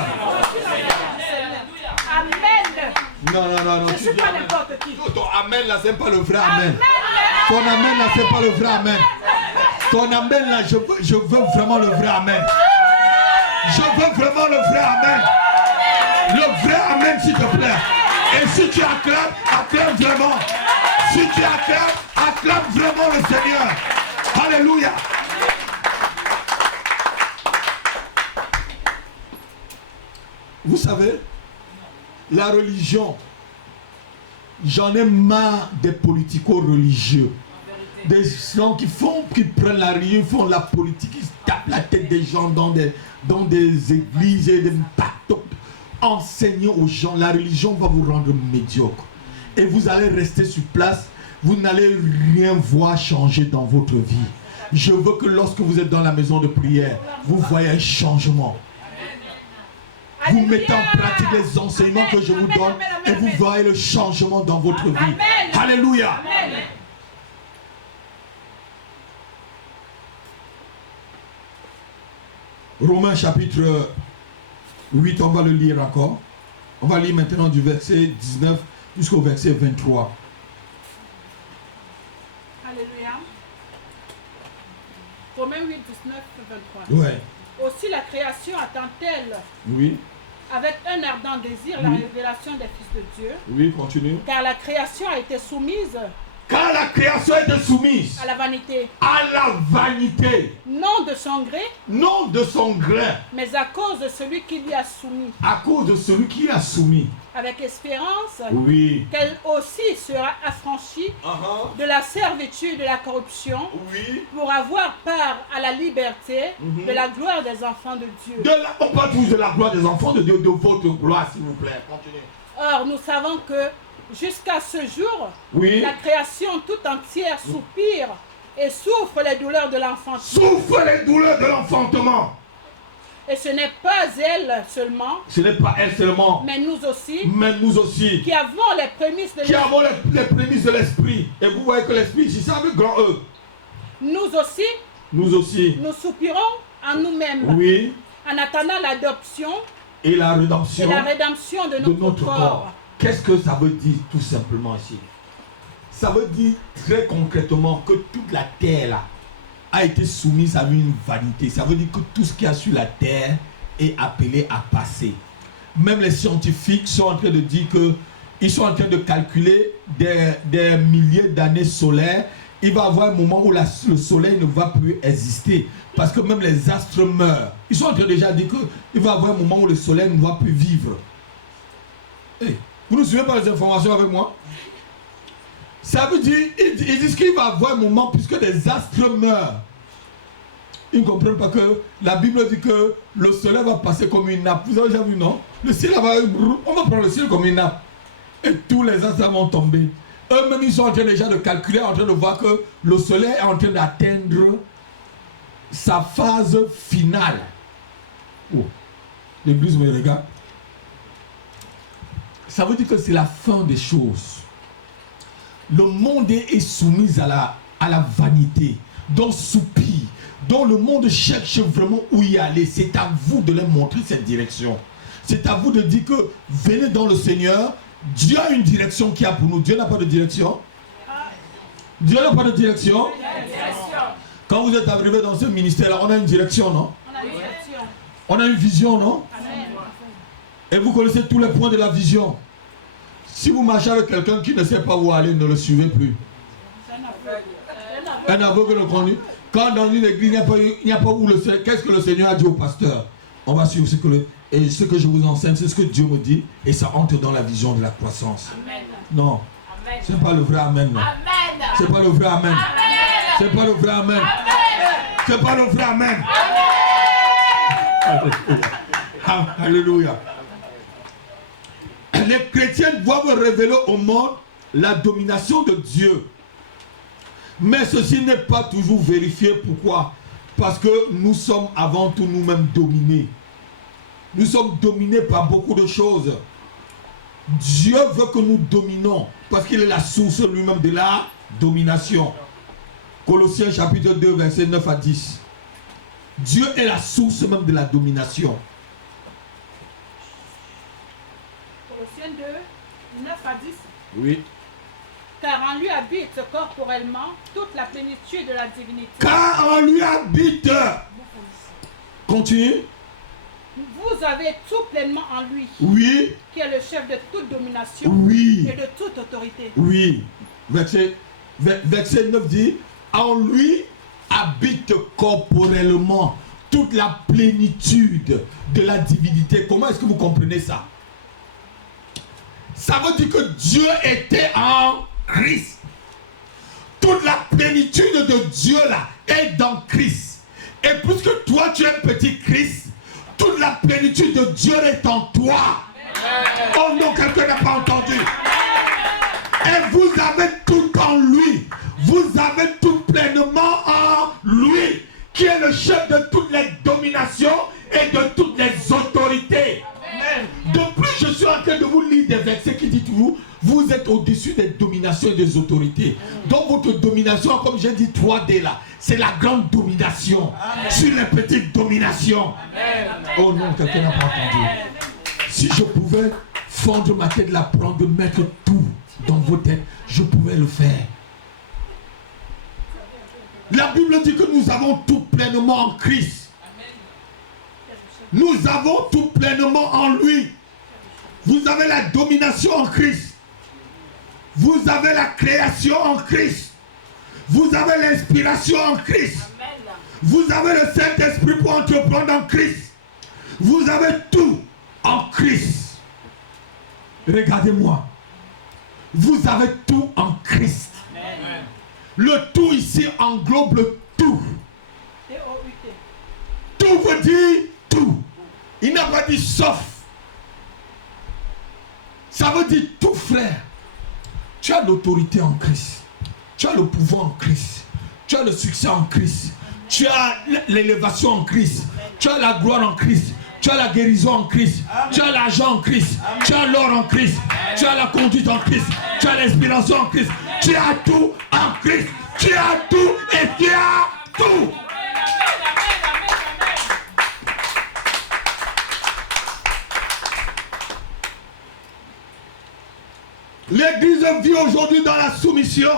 Amen. Non. Je ne suis pas n'importe qui. Ton amen là, c'est pas le vrai amen. Ton amen là, c'est pas le vrai amen. Ton amen là, je veux vraiment le vrai amen. Je veux vraiment le vrai amen. Le vrai amen, s'il te plaît. Et si tu acclames, acclame vraiment. Si tu acclames, acclame vraiment le Seigneur. Alléluia. Vous savez, la religion, j'en ai marre des politico-religieux. Des gens qui prennent la religion, font la politique, ils tapent la tête des gens dans des églises et des pactes. Enseignez aux gens, la religion va vous rendre médiocre. Et vous allez rester sur place, vous n'allez rien voir changer dans votre vie. Je veux que lorsque vous êtes dans la maison de prière, vous voyez un changement. Vous mettez en pratique les enseignements que je vous donne et vous voyez le changement dans votre vie. Alléluia. Romains chapitre 8, on va le lire encore. On va lire maintenant du verset 19 jusqu'au verset 23. Alléluia. Romains 8, 19, 23. Ouais. Aussi la création attend-elle Oui. avec un ardent désir la Oui. révélation des fils de Dieu, Oui, continue. car la création a été soumise Car la création était soumise à la vanité, à la vanité, non de son gré, non de son gré, mais à cause de celui qui lui a soumis, à cause de celui qui a soumis. avec espérance Oui. qu'elle aussi sera affranchie de la servitude de la corruption, Oui. pour avoir part à la liberté Mhm. de la gloire des enfants de Dieu. On parle tous de la gloire des enfants de Dieu, de votre gloire, s'il vous plaît. Continuez. Or, nous savons que jusqu'à ce jour, Oui. la création tout entière soupire et souffre les douleurs de l'enfantement. Souffre les douleurs de l'enfantement. Et ce n'est pas elle seulement, Ce n'est pas elle seulement, mais nous aussi, mais nous aussi, qui avons les prémices de qui avons les prémices de l'esprit. Et vous voyez que l'esprit, c'est ça avec grand E. nous aussi, Nous aussi. nous soupirons en nous-mêmes, Oui. en attendant l'adoption Et la et rédemption la rédemption de de notre, notre corps. corps. Qu'est-ce que ça veut dire tout simplement ici? Ça veut dire très concrètement que toute la terre là a été soumise à une vanité. Ça veut dire que tout ce qu'il y a sur la terre est appelé à passer. Même les scientifiques sont en train de dire que ils sont en train de calculer des milliers d'années solaires. Il va y avoir un moment où le soleil ne va plus exister. Parce que même les astres meurent. Ils sont en train déjà de dire qu'il va y avoir un moment où le soleil ne va plus vivre. Hey, vous ne suivez pas les informations avec moi? Ça veut dire, ils disent qu'il va y avoir un moment, puisque les astres meurent. Ils ne comprennent pas que la Bible dit que le soleil va passer comme une nappe. Vous avez déjà vu, non? Le ciel va... On va prendre le ciel comme une nappe. Et tous les astres vont tomber. Eux-mêmes, ils sont en train déjà de calculer, en train de voir que le soleil est en train d'atteindre sa phase finale. Oh, l'église me regarde. Ça veut dire que c'est la fin des choses. Le monde est soumis à la vanité, dont soupir, dont le monde cherche vraiment où y aller. C'est à vous de leur montrer cette direction. C'est à vous de dire que venez dans le Seigneur. Dieu a une direction qui a pour nous. Dieu n'a pas de direction. Dieu n'a pas de direction. Quand vous êtes arrivé dans ce ministère-là, on a une direction, non? On a une direction. On a une vision, non? Amen. Et vous connaissez tous les points de la vision. Si vous marchez avec quelqu'un qui ne sait pas où aller, ne le suivez plus. Un aveugle le conduit. Quand dans une église, il n'y a pas où le Seigneur. Qu'est-ce que le Seigneur a dit au pasteur? On va suivre ce que je vous enseigne, c'est ce que Dieu me dit, et ça entre dans la vision de la croissance. Amen. Non, c'est pas le vrai amen. Non. C'est pas le vrai amen. C'est pas le vrai amen. C'est pas le vrai amen. Alléluia. Les chrétiens doivent révéler au monde la domination de Dieu. Mais ceci n'est pas toujours vérifié. Pourquoi? Parce que nous sommes avant tout nous-mêmes dominés. Nous sommes dominés par beaucoup de choses. Dieu veut que nous dominons parce qu'il est la source lui-même de la domination. Colossiens chapitre 2 verset 9 à 10. Dieu est la source même de la domination. Colossiens 2, 9 à 10. Oui. Car en lui habite corporellement toute la plénitude de la divinité. Car en lui habite. Continue. Vous avez tout pleinement en lui, Oui. qui est le chef de toute domination Oui. et de toute autorité. Oui. Verset 9 dit, en lui habite corporellement toute la plénitude de la divinité. Comment est-ce que vous comprenez ça? Ça veut dire que Dieu était en Christ. Toute la plénitude de Dieu là est dans Christ. Et puisque toi tu es petit Christ, toute la plénitude de Dieu est en toi. Oh non, quelqu'un n'a pas entendu. Et vous avez tout en lui. Vous avez tout pleinement en lui, qui est le chef de toutes les dominations et de toutes les autorités. De plus, je suis en train de vous lire des versets qui disent vous êtes au-dessus des dominations et des autorités. Donc votre domination, comme j'ai dit 3D là, c'est la grande domination. Amen. Sur les petites dominations. Amen. Oh non, quelqu'un n'a pas entendu. Si je pouvais fondre ma tête, la prendre, mettre tout dans vos têtes, je pouvais le faire. La Bible dit que nous avons tout pleinement en Christ. Nous avons tout pleinement en lui. Vous avez la domination en Christ. Vous avez la création en Christ. Vous avez l'inspiration en Christ. Vous avez le Saint-Esprit pour entreprendre en Christ. Vous avez tout en Christ. Regardez-moi. Vous avez tout en Christ. Amen. Le tout ici englobe le tout. Tout veut dire tout. Il n'a pas dit sauf. Ça veut dire tout, frère. Tu as l'autorité en Christ. Tu as le pouvoir en Christ. Tu as le succès en Christ. Tu as l'élévation en Christ. Tu as la gloire en Christ. Tu as la guérison en Christ. Tu as l'argent en Christ. Tu as l'or en Christ. Tu as la conduite en Christ. Tu as l'inspiration en Christ. Tu as tout en Christ. Tu as tout et tu as tout. L'église vit aujourd'hui dans la soumission.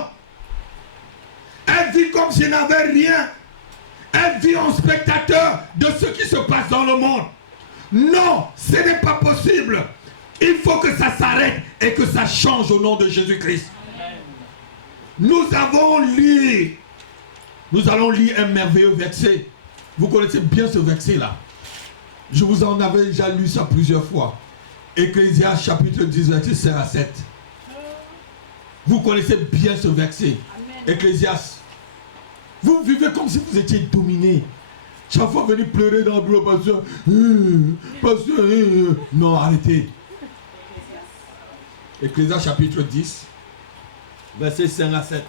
Elle vit comme si elle n'avait rien. Elle vit en spectateur de ce qui se passe dans le monde. Non, ce n'est pas possible. Il faut que ça s'arrête et que ça change au nom de Jésus-Christ. Nous allons lire un merveilleux verset. Vous connaissez bien ce verset-là. Je vous en avais déjà lu ça plusieurs fois. Ecclésiaste chapitre 10, verset 5 à 7. Vous connaissez bien ce verset. Ecclésiaste. Vous vivez comme si vous étiez dominé. Chaque fois venir pleurer dans le bureau, pasteur. Non, arrêtez. Ecclésiaste chapitre 10, verset 5 à 7.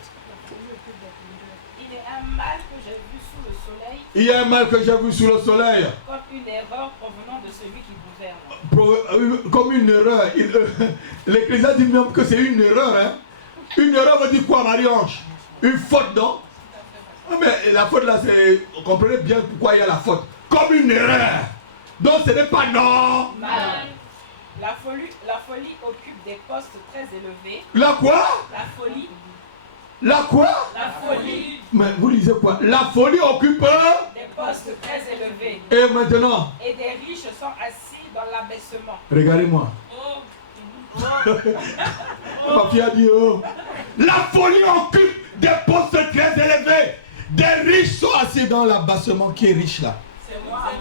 Il y a un mal que j'ai vu sous le soleil. Il y a un mal que j'ai vu sous le soleil. Comme une erreur provenant de celui qui gouverne. Comme une erreur. L'Ecclésiaste dit même que c'est une erreur. Hein? Une erreur veut dire quoi, Marie-Ange? Une faute, non? Mais la faute là, c'est... Vous comprenez bien pourquoi il y a la faute. Comme une erreur. Donc ce n'est pas normal. La folie occupe des postes très élevés. La quoi? La folie. La quoi? La folie. Mais vous lisez quoi? La folie occupe des postes très élevés. Et maintenant? Et des riches sont assis dans l'abaissement. Regardez-moi. Ma fille a dit oh. La folie occupe des postes très élevés. Des riches sont assis dans l'abaissement. Qui est riche là? C'est moi.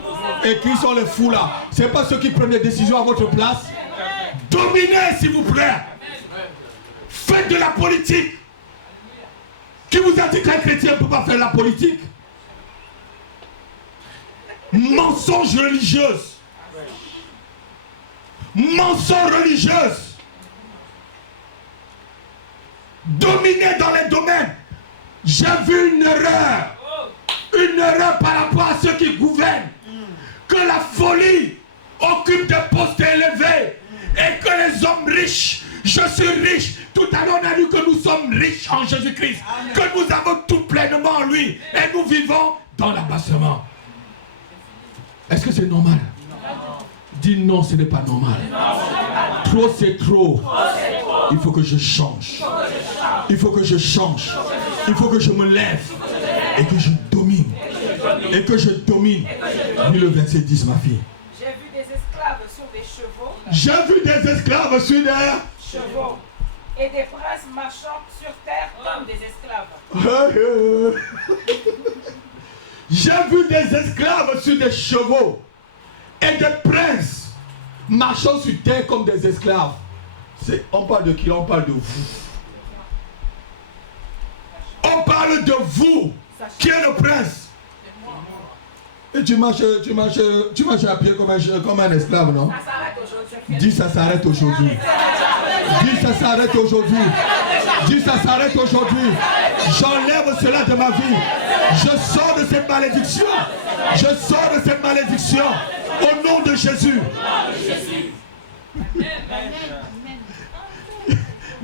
Et qui sont les fous là? C'est pas ceux qui prennent des décisions à votre place. Dominez s'il vous plaît. Faites de la politique. Qui vous a dit qu'un chrétien ne peut pas faire la politique? Mensonge religieuse. Mensonge religieuse. Dominer dans les domaines. J'ai vu une erreur par rapport à ceux qui gouvernent, que la folie occupe des postes élevés et que les hommes riches, je suis riche, tout à l'heure on a dit que nous sommes riches en Jésus-Christ, que nous avons tout pleinement en lui et nous vivons dans l'abaissement. Est-ce que c'est normal? Dis non, ce n'est pas normal. Trop c'est trop. Il faut que je change. Il faut que je change. Il faut que je me lève et que je domine. Et que je domine. Lis le verset 10, ma fille. J'ai vu des esclaves sur des chevaux. J'ai vu des esclaves sur des chevaux. Et des princes marchant sur terre comme des esclaves. J'ai vu des esclaves sur des chevaux. Et des princes marchant sur terre comme des esclaves. On parle de qui? On parle de vous. On parle de vous. Qui est le prince? Et tu marches à pied comme un esclave, non? Dis ça s'arrête aujourd'hui. Dis ça s'arrête aujourd'hui. Dis ça s'arrête aujourd'hui. J'enlève cela de ma vie. Je sors de cette malédiction. Je sors de cette malédiction. Au nom de Jésus.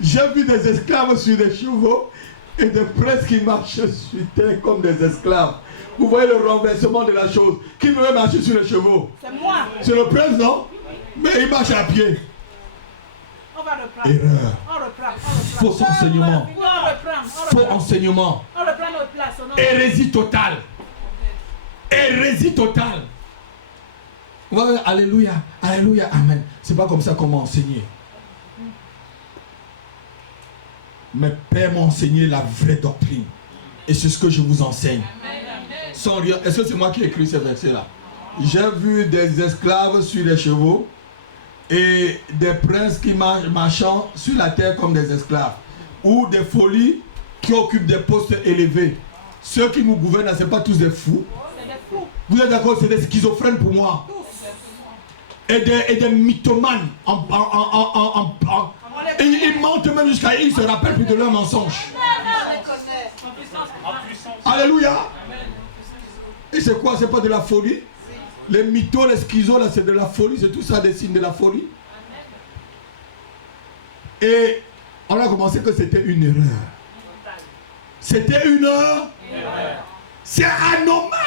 J'ai vu des esclaves sur des chevaux et des princes qui marchent sur terre comme des esclaves. Vous voyez le renversement de la chose. Qui veut marcher sur les chevaux? C'est moi. C'est le prince, non? Mais il marche à pied. On va reprendre. Erreur. On reprend. Faux enseignement. Oui, on reprend. Faux enseignement. On reprend notre place. Hérésie totale. Hérésie totale. Ouais, alléluia, alléluia, amen. C'est pas comme ça qu'on m'a enseigné. Mes pères m'ont enseigné la vraie doctrine. Et c'est ce que je vous enseigne. Sans rien. Est-ce que c'est moi qui ai écrit ces versets-là? J'ai vu des esclaves sur les chevaux et des princes qui marchant sur la terre comme des esclaves. Ou des folies qui occupent des postes élevés. Ceux qui nous gouvernent, ce n'est pas tous des fous. Vous êtes d'accord? C'est des schizophrènes pour moi. Et des mythomanes. Et ils mentent même jusqu'à ils se rappellent plus de leurs mensonges. Alléluia. Et c'est quoi? C'est pas de la folie? Les mythos, les schizos, là, c'est de la folie. C'est tout ça des signes de la folie. Et on a commencé que c'était une erreur. C'était une erreur. C'est anormal.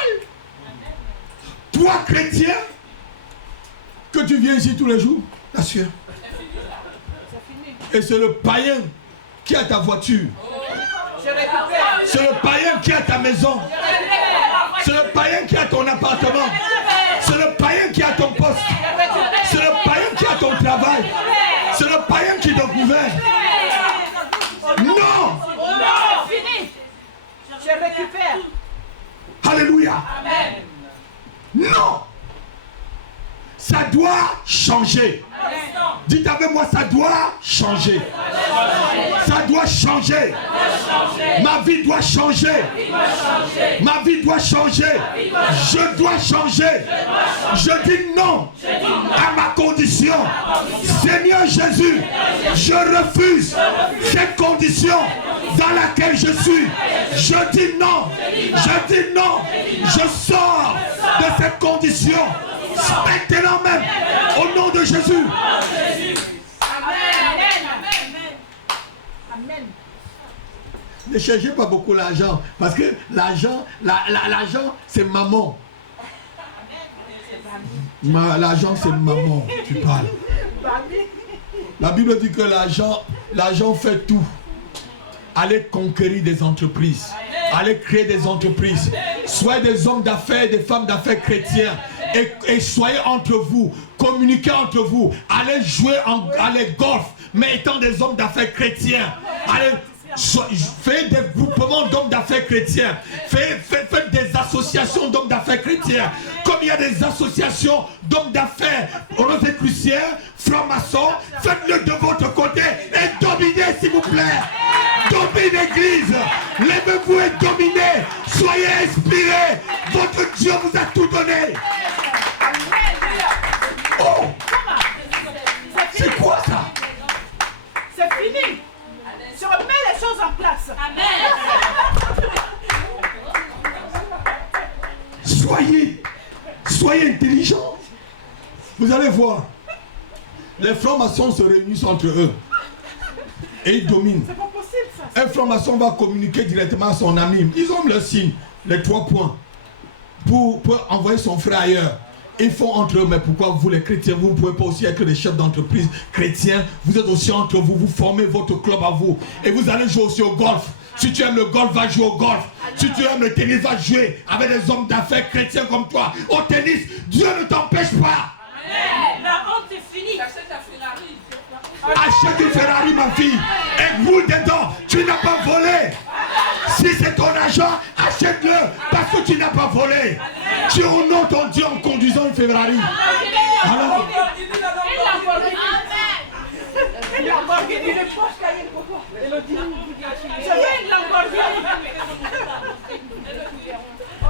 Toi, chrétien, que tu viens ici tous les jours, t'assure. Et c'est le païen qui a ta voiture. C'est le païen qui a ta maison. C'est le païen qui a ton appartement. C'est le païen qui a ton poste. C'est le païen qui a ton travail. C'est le païen qui te gouverne. Non! Je récupère. Alléluia. Non. Ça doit changer. Dites avec moi, ça doit changer. Ça doit changer. Ma vie doit changer. Ma vie doit changer. Je dois changer. Je dis non à ma condition. Seigneur Jésus, je refuse cette condition dans laquelle je suis. Je dis non. Je dis non. Je sors de cette condition. Maintenant même, au nom de Jésus. Amen. Ne cherchez pas beaucoup l'argent, parce que l'argent, c'est maman. L'argent, c'est maman, tu parles. La Bible dit que l'argent fait tout. Allez conquérir des entreprises. Allez créer des entreprises. Soyez des hommes d'affaires, des femmes d'affaires chrétiens. Et soyez entre vous, communiquez entre vous, allez jouer allez golf, mais étant des hommes d'affaires chrétiens. Allez, faites des groupements d'hommes d'affaires chrétiens. Faites des associations d'hommes d'affaires chrétiens. Comme il y a des associations d'hommes d'affaires rosicruciens, francs-maçons, faites-le de votre côté et dominez, s'il vous plaît. Dominez l'église. Lèvez-vous et dominez. Soyez inspirés. Votre Dieu vous a tout donné. Oh! C'est quoi ça? C'est fini. Je remets les choses en place. Soyez intelligents. Vous allez voir. Les francs-maçons se réunissent entre eux. Et ils dominent. C'est pas possible ça. Un franc-maçon va communiquer directement à son ami. Ils ont le signe, les 3 points. Pour envoyer son frère ailleurs. Ils font entre eux, mais pourquoi vous les chrétiens, vous ne pouvez pas aussi être des chefs d'entreprise chrétiens? Vous êtes aussi entre vous, vous formez votre club à vous. Et vous allez jouer aussi au golf. Si tu aimes le golf, va jouer au golf. Si tu aimes le tennis, va jouer avec des hommes d'affaires chrétiens comme toi. Au tennis, Dieu ne t'empêche pas. La honte est finie. Achète une Ferrari, ma fille, et roule dedans. Tu n'as pas volé. Si c'est ton argent, achète-le parce que tu n'as pas volé. Tu honores ton Dieu en conduisant une Ferrari. Alors,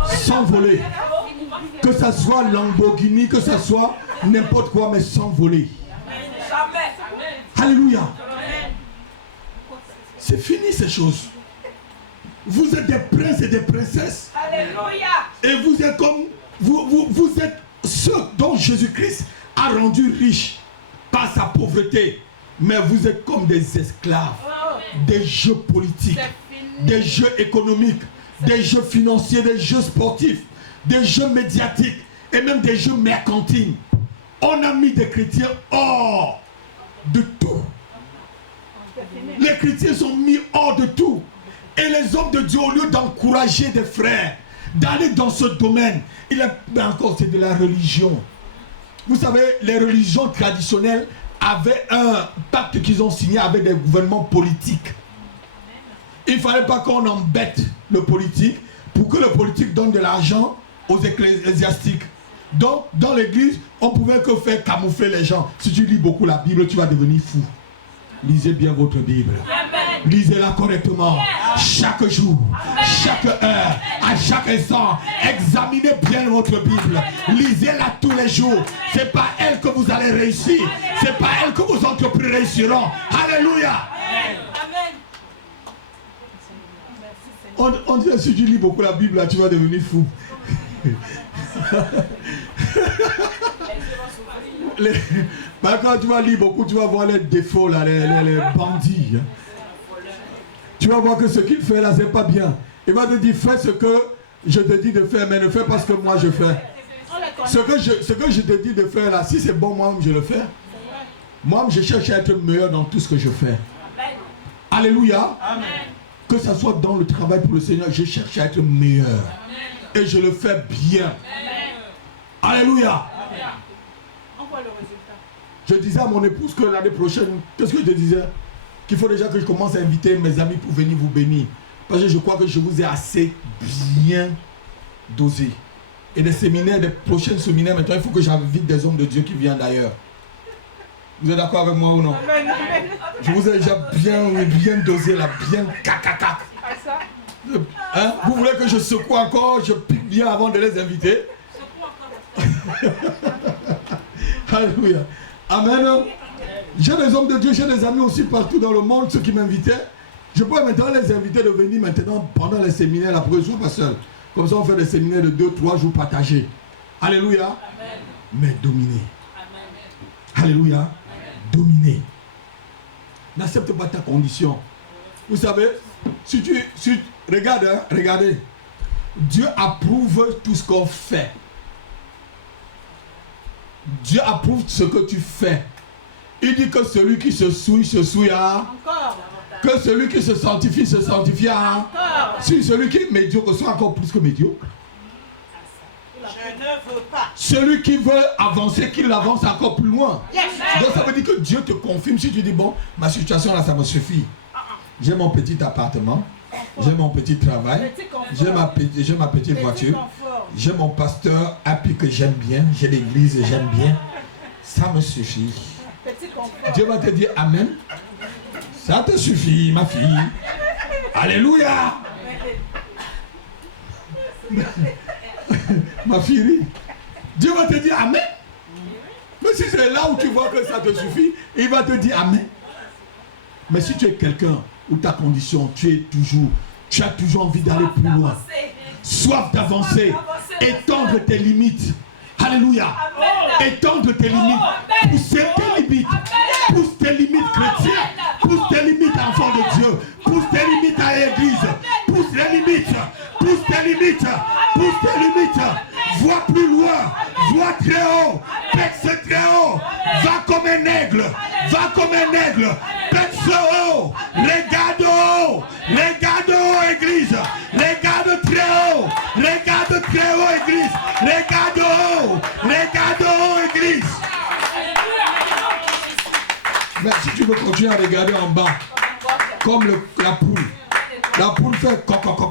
sans voler. Que ça soit Lamborghini, que ça soit n'importe quoi, mais sans voler. Alléluia. C'est fini ces choses. Vous êtes des princes et des princesses. Alléluia. Et vous êtes comme vous êtes ceux dont Jésus-Christ a rendu riches par sa pauvreté. Mais vous êtes comme des esclaves des jeux politiques, des jeux économiques, des jeux financiers, des jeux sportifs, des jeux médiatiques et même des jeux mercantiles. On a mis des chrétiens hors de tout. Les chrétiens sont mis hors de tout. Et les hommes de Dieu, au lieu d'encourager des frères, d'aller dans ce domaine, il est encore c'est de la religion. Vous savez, les religions traditionnelles avaient un pacte qu'ils ont signé avec des gouvernements politiques. Il ne fallait pas qu'on embête le politique pour que le politique donne de l'argent aux ecclésiastiques. Donc, dans l'église, on ne pouvait que faire camoufler les gens. Si tu lis beaucoup la Bible, tu vas devenir fou. Lisez bien votre Bible. Lisez-la correctement. Chaque jour, chaque heure, à chaque instant. Examinez bien votre Bible. Lisez-la tous les jours. Ce n'est pas elle que vous allez réussir. Ce n'est pas elle que vos entreprises réussiront. Alléluia. On dit, si tu lis beaucoup la Bible, là, tu vas devenir fou. Quand tu vas lire beaucoup, tu vas voir les défauts, là, les bandits. Tu vas voir que ce qu'il fait là, c'est pas bien. Il va te dire, fais ce que je te dis de faire, mais ne fais pas ce que moi je fais. Ce que je te dis de faire là, si c'est bon, moi je le fais. Moi je cherche à être meilleur dans tout ce que je fais. Alléluia. Amen. Que ce soit dans le travail pour le Seigneur, je cherche à être meilleur. Et je le fais bien. Alléluia. On voit le résultat. Je disais à mon épouse que l'année prochaine, qu'est-ce que je te disais? Qu'il faut déjà que je commence à inviter mes amis pour venir vous bénir. Parce que je crois que je vous ai assez bien dosé. Et des séminaires, des prochains séminaires, maintenant il faut que j'invite des hommes de Dieu qui viennent d'ailleurs. Vous êtes d'accord avec moi ou non? Je vous ai déjà bien dosé là, bien cacacac. Hein? Vous voulez que je secoue encore, je pique bien avant de les inviter? Alléluia. Amen. J'ai des hommes de Dieu, j'ai des amis aussi partout dans le monde, ceux qui m'invitaient. Je pourrais maintenant les inviter de venir maintenant pendant les séminaires, la première jour pas seul. Comme ça on fait des séminaires de 2-3 jours partagés. Alléluia. Amen. Mais dominer. Alléluia. Amen. Dominer. N'accepte pas ta condition. Vous savez, regardez. Dieu approuve tout ce qu'on fait. Dieu approuve ce que tu fais. Il dit que celui qui se souille à... Encore. Que celui qui se sanctifie à... Encore. Si celui qui est médiocre soit encore plus que médiocre. Je ne veux pas. Celui qui veut avancer, qu'il avance encore plus loin. Yes. Donc ça veut dire que Dieu te confirme. Si tu dis, bon, ma situation là, ça me suffit. J'ai mon petit appartement. J'ai mon petit travail. J'ai ma petite voiture. J'ai mon pasteur happy que j'aime bien. J'ai l'église et j'aime bien. Ça me suffit. Dieu va te dire Amen. Ça te suffit, ma fille. Alléluia. Ma fille. Dieu va te dire Amen. Mais si c'est là où tu vois que ça te suffit, il va te dire Amen. Mais si tu es quelqu'un où ta condition, tu as toujours envie d'aller plus loin, soif d'avancer, étendre tes limites. Alléluia. Étendre tes limites. Pousser tes limites. Pousse tes limites chrétiennes. Pousse tes limites enfants de Dieu. Pousse tes limites à l'église. Pousse les limites. Pousse tes limites. Pousse tes limites. Vois plus loin. Vois très haut. Pète très haut. Va comme un aigle. Va comme un aigle. Pète haut. Regarde haut. Regarde haut, église. Regarde très haut. Regarde très haut, église. Regarde haut. Regarde haut, église. Mais si tu veux continuer à regarder en bas, comme la poule fait coco,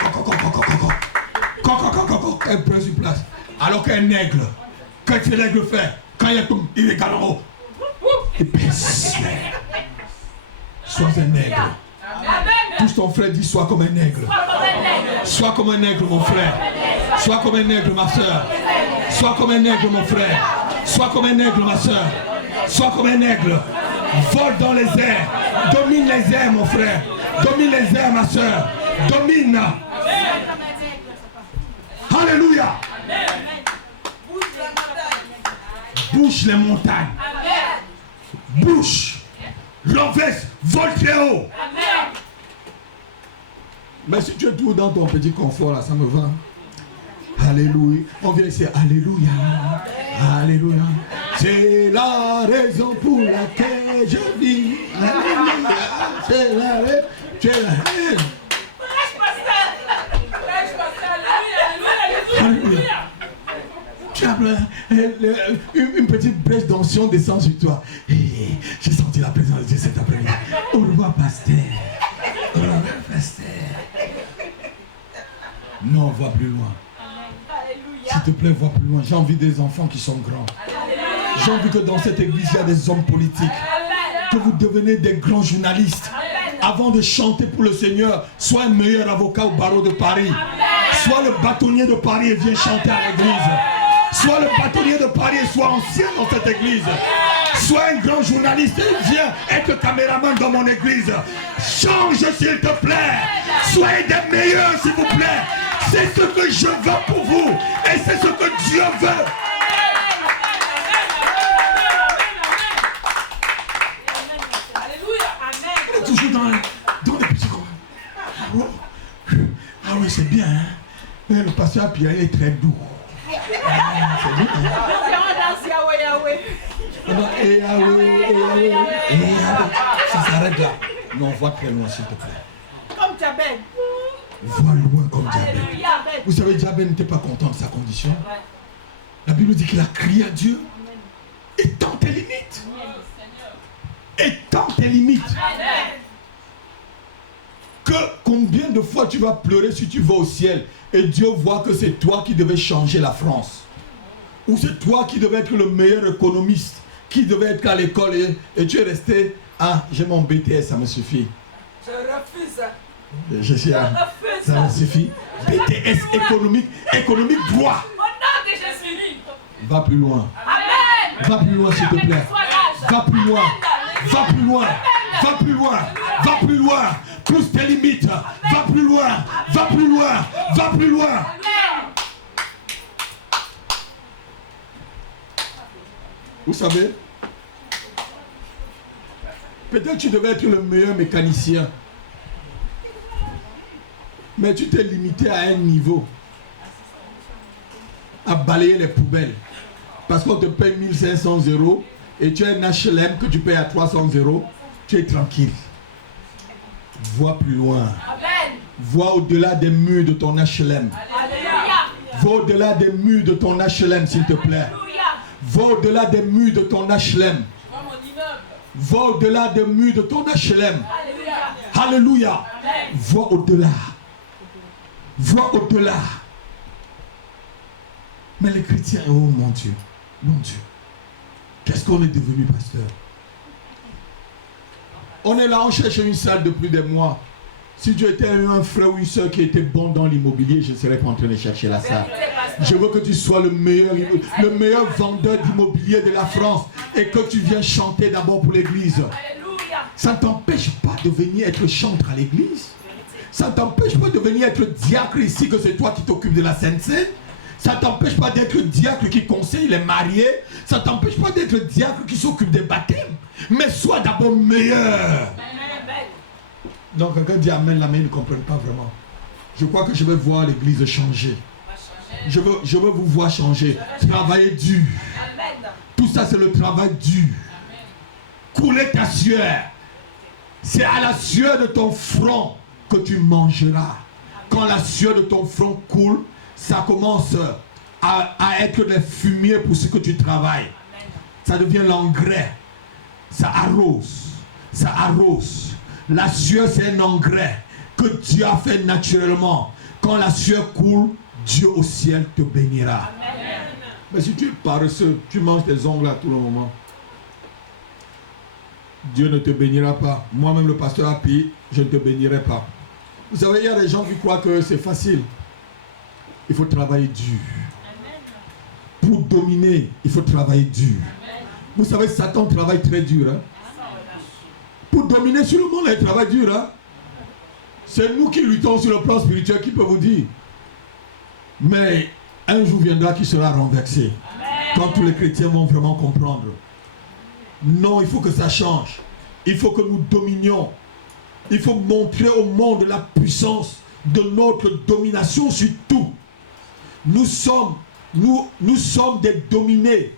elle prend sur place. Alors qu'un aigle, qu'est-ce que l'aigle fait? Quand il est en haut, il pèse. Sois un aigle. Tous ton frère dit sois comme un aigle. Sois comme un aigle, mon frère. Sois comme un aigle, ma soeur. Sois comme un aigle, mon frère. Sois comme un aigle, ma soeur. Sois comme un aigle. Vole dans les airs. Domine les airs, mon frère. Domine les airs, ma soeur. Domine. Alléluia. Bouche les montagnes. Bouche. Renverse. Vole très haut. Mais si tu es toujours dans ton petit confort là, ça me va. Alléluia. On vient ici. Alléluia. Alléluia. C'est la raison pour laquelle je vis. Alléluia. C'est la raison. Alléluia. Tu as diable, une petite brèche d'onction descend sur toi. J'ai senti la présence de Dieu cet après-midi. Au revoir, pasteur. Au revoir, pasteur. Non, vois plus loin. S'il te plaît, vois plus loin. J'ai envie des enfants qui sont grands. J'ai envie que dans cette église, il y a des hommes politiques. Que vous devenez des grands journalistes. Avant de chanter pour le Seigneur, sois un meilleur avocat au barreau de Paris. Sois le bâtonnier de Paris et viens chanter à l'église. Sois le bâtonnier de Paris et sois ancien dans cette église. Sois un grand journaliste et viens être caméraman dans mon église. Change s'il te plaît. Soyez des meilleurs s'il vous plaît. C'est ce que je veux pour vous. Et c'est ce que Dieu veut. Il est toujours dans les petits coins. Ah oui, c'est bien. Hein? Mais le pasteur Pierre est très doux. C'est bien. Ça s'arrête là. Non, vois très loin s'il te plaît. Comme Jabez. Vois loin comme Jabez. Vous savez, Jabez n'était pas content de sa condition. La Bible dit qu'il a crié à Dieu. Étends tes limites. Étends tes limites. Que combien de fois tu vas pleurer si tu vas au ciel et Dieu voit que c'est toi qui devais changer la France. Ou c'est toi qui devais être le meilleur économiste, qui devait être à l'école et tu es resté, ah, j'ai mon BTS, ça me suffit. Je refuse. Je suis ça me suffit. BTS économique droit. Au nom de Jésus. Va plus loin. Amen. Va plus loin s'il te plaît. Va plus loin. Va plus loin. Va plus loin. Va plus loin. Pousse tes limites. Va plus loin. Va plus loin. Va plus loin. Vous savez, peut-être tu devais être le meilleur mécanicien. Mais tu t'es limité à un niveau. À balayer les poubelles. Parce qu'on te paye 1500 € et tu as un HLM que tu payes à 300 €. Tu es tranquille. Vois plus loin. Amen. Vois au-delà des murs de ton HLM. Alléluia. Vois au-delà des murs de ton HLM, s'il te plaît. Alléluia. Va au-delà des murs de ton HLM. Va au-delà des murs de ton HLM. Alléluia. Alléluia. Va au-delà. Va au-delà. Mais les chrétiens, oh mon Dieu. Mon Dieu. Qu'est-ce qu'on est devenu, pasteur? On est là, on cherche une salle depuis des mois. Si tu étais un frère ou une soeur qui était bon dans l'immobilier, je ne serais pas en train de chercher la salle. Je veux que tu sois le meilleur vendeur d'immobilier de la France et que tu viennes chanter d'abord pour l'église. Ça ne t'empêche pas de venir être chanteur à l'église. Ça ne t'empêche pas de venir être diacre ici, que c'est toi qui t'occupes de la Sainte-Seine. Ça ne t'empêche pas d'être diacre qui conseille les mariés. Ça ne t'empêche pas d'être diacre qui s'occupe des baptêmes. Mais sois d'abord meilleur. Donc quelqu'un dit amen, là, mais ils ne comprennent pas vraiment. Je crois que je vais voir l'église changer. Je veux vous voir changer. Travailler dur. Tout ça, c'est le travail dur. Couler ta sueur. C'est à la sueur de ton front que tu mangeras. Quand la sueur de ton front coule, ça commence à être des fumiers pour ce que tu travailles. Ça devient l'engrais. Ça arrose. Ça arrose. La sueur, c'est un engrais que Dieu a fait naturellement. Quand la sueur coule, Dieu au ciel te bénira. Amen. Mais si tu es paresseux, tu manges tes ongles à tout le moment, Dieu ne te bénira pas. Moi-même, le pasteur Api, je ne te bénirai pas. Vous savez, il y a des gens qui croient que c'est facile. Il faut travailler dur. Amen. Pour dominer, il faut travailler dur. Amen. Vous savez, Satan travaille très dur. Hein? Pour dominer sur le monde, il travaille dur. Hein? C'est nous qui luttons sur le plan spirituel qui peut vous dire. Mais un jour viendra qui sera renversé. Amen. Quand tous les chrétiens vont vraiment comprendre. Non, il faut que ça change. Il faut que nous dominions. Il faut montrer au monde la puissance de notre domination sur tout. Nous sommes des dominés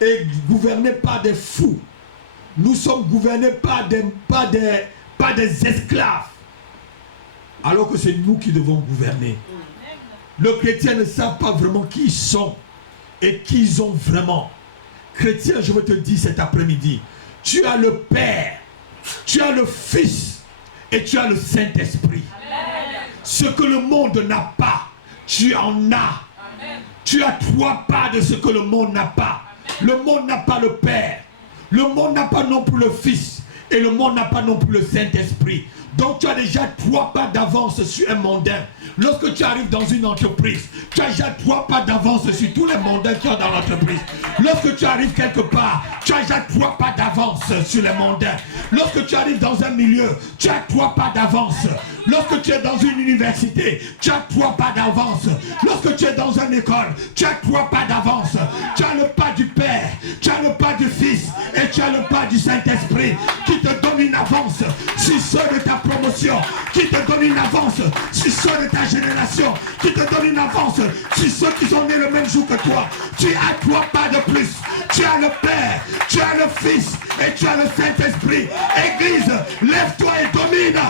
et gouvernés par des fous. Nous sommes gouvernés par des esclaves. Alors que c'est nous qui devons gouverner. Le chrétien ne sait pas vraiment qui ils sont. et qu'ils ont vraiment. Chrétien, je veux te dire cet après-midi, tu as le Père, tu as le Fils et tu as le Saint-Esprit. Ce que le monde n'a pas, tu en as. Tu as 3 parts de ce que le monde n'a pas. Le monde n'a pas le Père. Le monde n'a pas non plus le Fils. Et le monde n'a pas non plus le Saint-Esprit. Donc tu as déjà 3 pas d'avance sur un mondain. Lorsque tu arrives dans une entreprise, tu as déjà 3 pas d'avance sur tous les mondains qui sont dans l'entreprise. Lorsque tu arrives quelque part, tu as déjà 3 pas d'avance sur les mondains. Lorsque tu arrives dans un milieu, tu as 3 pas d'avance. Lorsque tu es dans une université, tu as 3 pas d'avance. Lorsque tu es dans une école, tu as 3 pas d'avance. Tu as le pas du Père, tu as le pas du Fils et tu as le pas du Saint-Esprit qui te donne une avance sur ceux de ta promotion, qui te donne une avance sur ceux de ta génération, qui te donne une avance sur ceux qui sont nés le même jour que toi. Tu as 3 pas de plus. Tu as le Père, tu as le Fils et tu as le Saint-Esprit. Église, lève-toi et domine.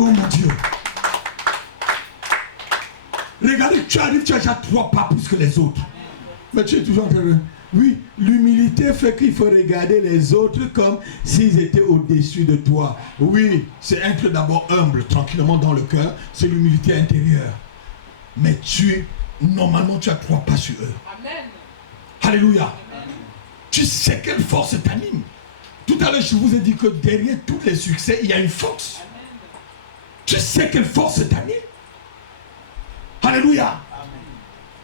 Oh mon Dieu. Regardez, tu arrives, tu as déjà 3 pas plus que les autres. Mais tu es toujours en train de... Oui, l'humilité fait qu'il faut regarder les autres comme s'ils étaient au-dessus de toi. Oui, c'est être d'abord humble, tranquillement dans le cœur. C'est l'humilité intérieure. Mais normalement, tu as 3 pas sur eux. Amen. Alléluia. Amen. Tu sais quelle force t'anime. Tout à l'heure, je vous ai dit que derrière tous les succès, il y a une force. Amen. Tu sais quelle force t'anime. Alléluia. Amen.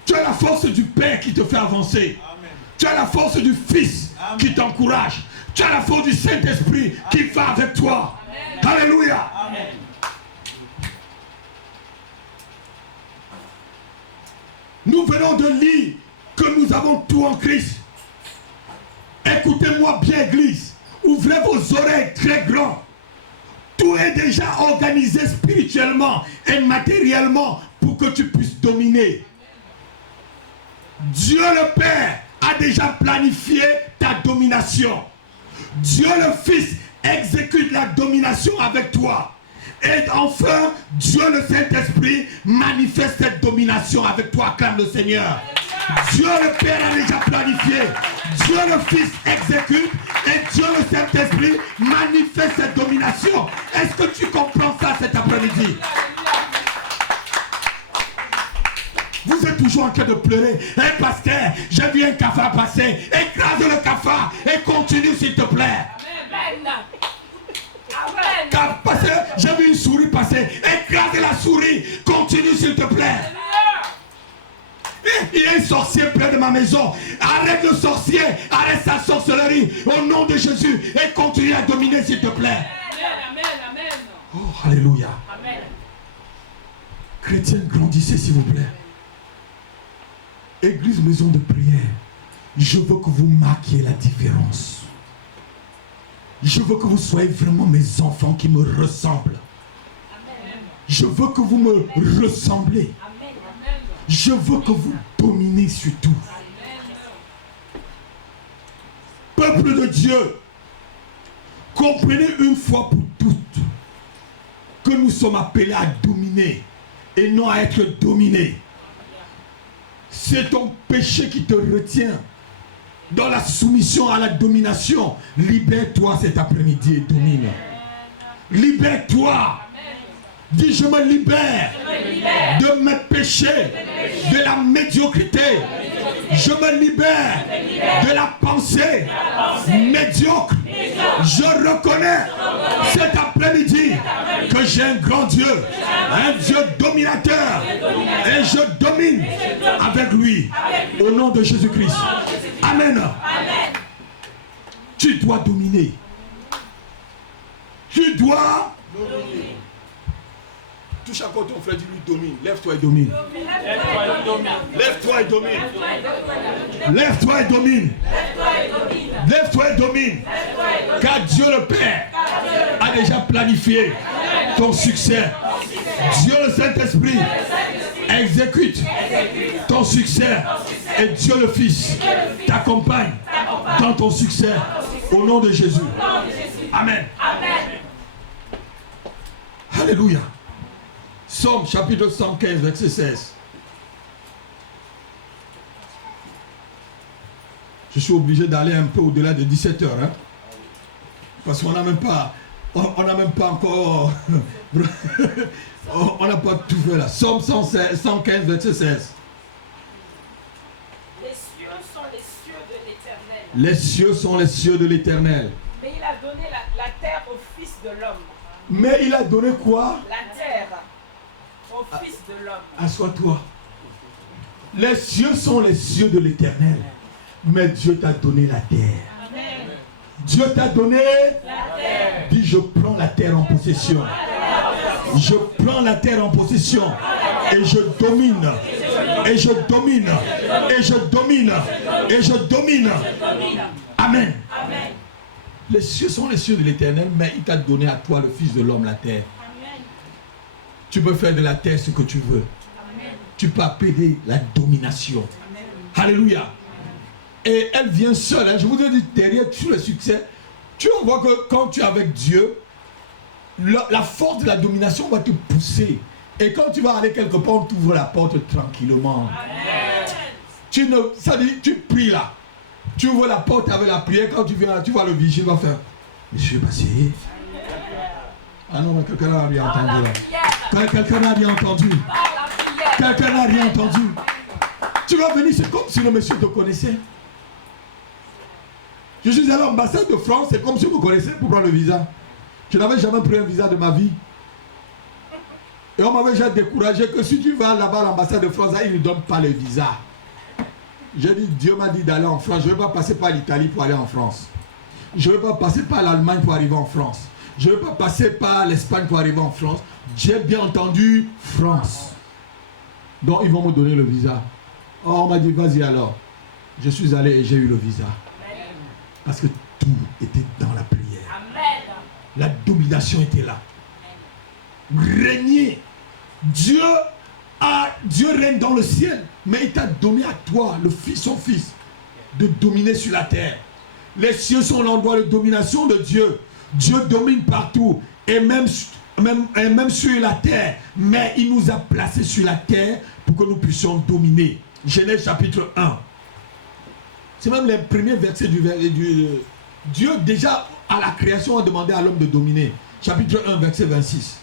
Tu as la force du Père qui te fait avancer. Amen. Tu as la force du Fils Amen. Qui t'encourage. Tu as la force du Saint-Esprit qui va avec toi. Amen. Alléluia. Amen. Nous venons de lire que nous avons tout en Christ. Écoutez-moi bien, Église. Ouvrez vos oreilles très grandes. Tout est déjà organisé spirituellement et matériellement pour que tu puisses dominer. Dieu le Père a déjà planifié ta domination. Dieu le Fils exécute la domination avec toi. Et enfin, Dieu le Saint-Esprit manifeste cette domination avec toi, acclame le Seigneur. Dieu le Père a déjà planifié. Dieu le Fils exécute et Dieu le Saint-Esprit manifeste cette domination. Est-ce que tu comprends ça cet après-midi? Vous êtes toujours en train de pleurer. Hey pasteur, j'ai vu un cafard passer. Écrase le cafard et continue s'il te plaît. Pasteur, j'ai vu une souris passer. Écrase la souris. Continue s'il te plaît. Il y a un sorcier près de ma maison. Arrête le sorcier. Arrête sa sorcellerie. Au nom de Jésus. Et continue à dominer s'il te plaît. Amen, amen. Oh, alléluia. Amen. Chrétiens, grandissez s'il vous plaît. Église, maison de prière. Je veux que vous marquiez la différence. Je veux que vous soyez vraiment mes enfants qui me ressemblent. Amen. Je veux que vous me ressemblez. Amen. Je veux que vous dominez sur tout. Amen. Peuple de Dieu, comprenez une fois pour toutes que nous sommes appelés à dominer et non à être dominés. C'est ton péché qui te retient dans la soumission à la domination. Libère-toi cet après-midi et domine. Libère-toi. Dis, je me libère de mes péchés, de la médiocrité. Je me libère de la pensée médiocre. Je reconnais cet après-midi que j'ai un grand Dieu, un Dieu dominateur, et je domine avec lui au nom de Jésus-Christ. Amen. Tu dois dominer. Tu dois dominer. Touche à côté ton frère, dis-lui domine. Lève-toi et domine. Lève-toi et domine. Lève-toi et domine. Lève-toi et domine. Car Dieu le Père a déjà planifié ton succès. Dieu le Saint-Esprit exécute ton succès. Et Dieu le Fils t'accompagne dans ton succès. Au nom de Jésus. Amen. Alléluia. Psaume chapitre 115, verset 16. Je suis obligé d'aller un peu au-delà de 17 heures. Hein? Parce qu'on n'a même pas... On n'a même pas encore... on n'a pas tout fait là. Psaume 115, verset 16. Les cieux sont les cieux de l'Éternel. Les cieux sont les cieux de l'Éternel. Mais il a donné la terre au Fils de l'homme. Mais il a donné quoi? La terre au Fils de l'homme. Assois-toi. Les cieux sont les cieux de l'Éternel. Mais Dieu t'a donné la terre. Amen. Dieu t'a donné La terre. Dis, je prends la terre en possession. Je prends la terre en possession. Et je domine. Et je domine. Et je domine. Et je domine. Amen. Amen. Les cieux sont les cieux de l'Éternel, mais il t'a donné à toi, le Fils de l'homme, la terre. Amen. Tu peux faire de la terre ce que tu veux. Amen. Tu peux appeler la domination. Amen. Alléluia. Et elle vient seule. Hein. Je vous ai dit, derrière tout le succès, tu vas voir que quand tu es avec Dieu, la force de la domination va te pousser. Et quand tu vas aller quelque part, tu ouvres la porte tranquillement. Amen. Ça dit, tu pries là. Tu ouvres la porte avec la prière. Quand tu viens, tu vois le vigile va faire. Monsieur passé. Ah non, mais quelqu'un n'a rien Par la entendu là. prière. Quelqu'un n'a rien entendu. Par la prière. Quelqu'un n'a rien entendu. Tu vas venir, c'est comme si le monsieur te connaissait. Je suis à l'ambassade de France, c'est comme si vous connaissez pour prendre le visa. Je n'avais jamais pris un visa de ma vie. Et on m'avait déjà découragé que si tu vas là-bas à l'ambassade de France, ils ne donnent pas le visa. J'ai dit, Dieu m'a dit d'aller en France. Je ne vais pas passer par l'Italie pour aller en France. Je ne vais pas passer par l'Allemagne pour arriver en France. Je ne vais pas passer par l'Espagne pour arriver en France. J'ai bien entendu France. Donc ils vont me donner le visa. Oh, on m'a dit, vas-y alors. Je suis allé et j'ai eu le visa. Parce que tout était dans la prière. Amen. La domination était là. Régner. Dieu règne dans le ciel. Mais il t'a donné à toi, son fils, de dominer sur la terre. Les cieux sont l'endroit de domination de Dieu. Dieu domine partout. Et même sur la terre. Mais il nous a placés sur la terre pour que nous puissions dominer. Genèse chapitre 1. C'est même les premiers versets du Dieu déjà à la création a demandé à l'homme de dominer. Chapitre 1, verset 26.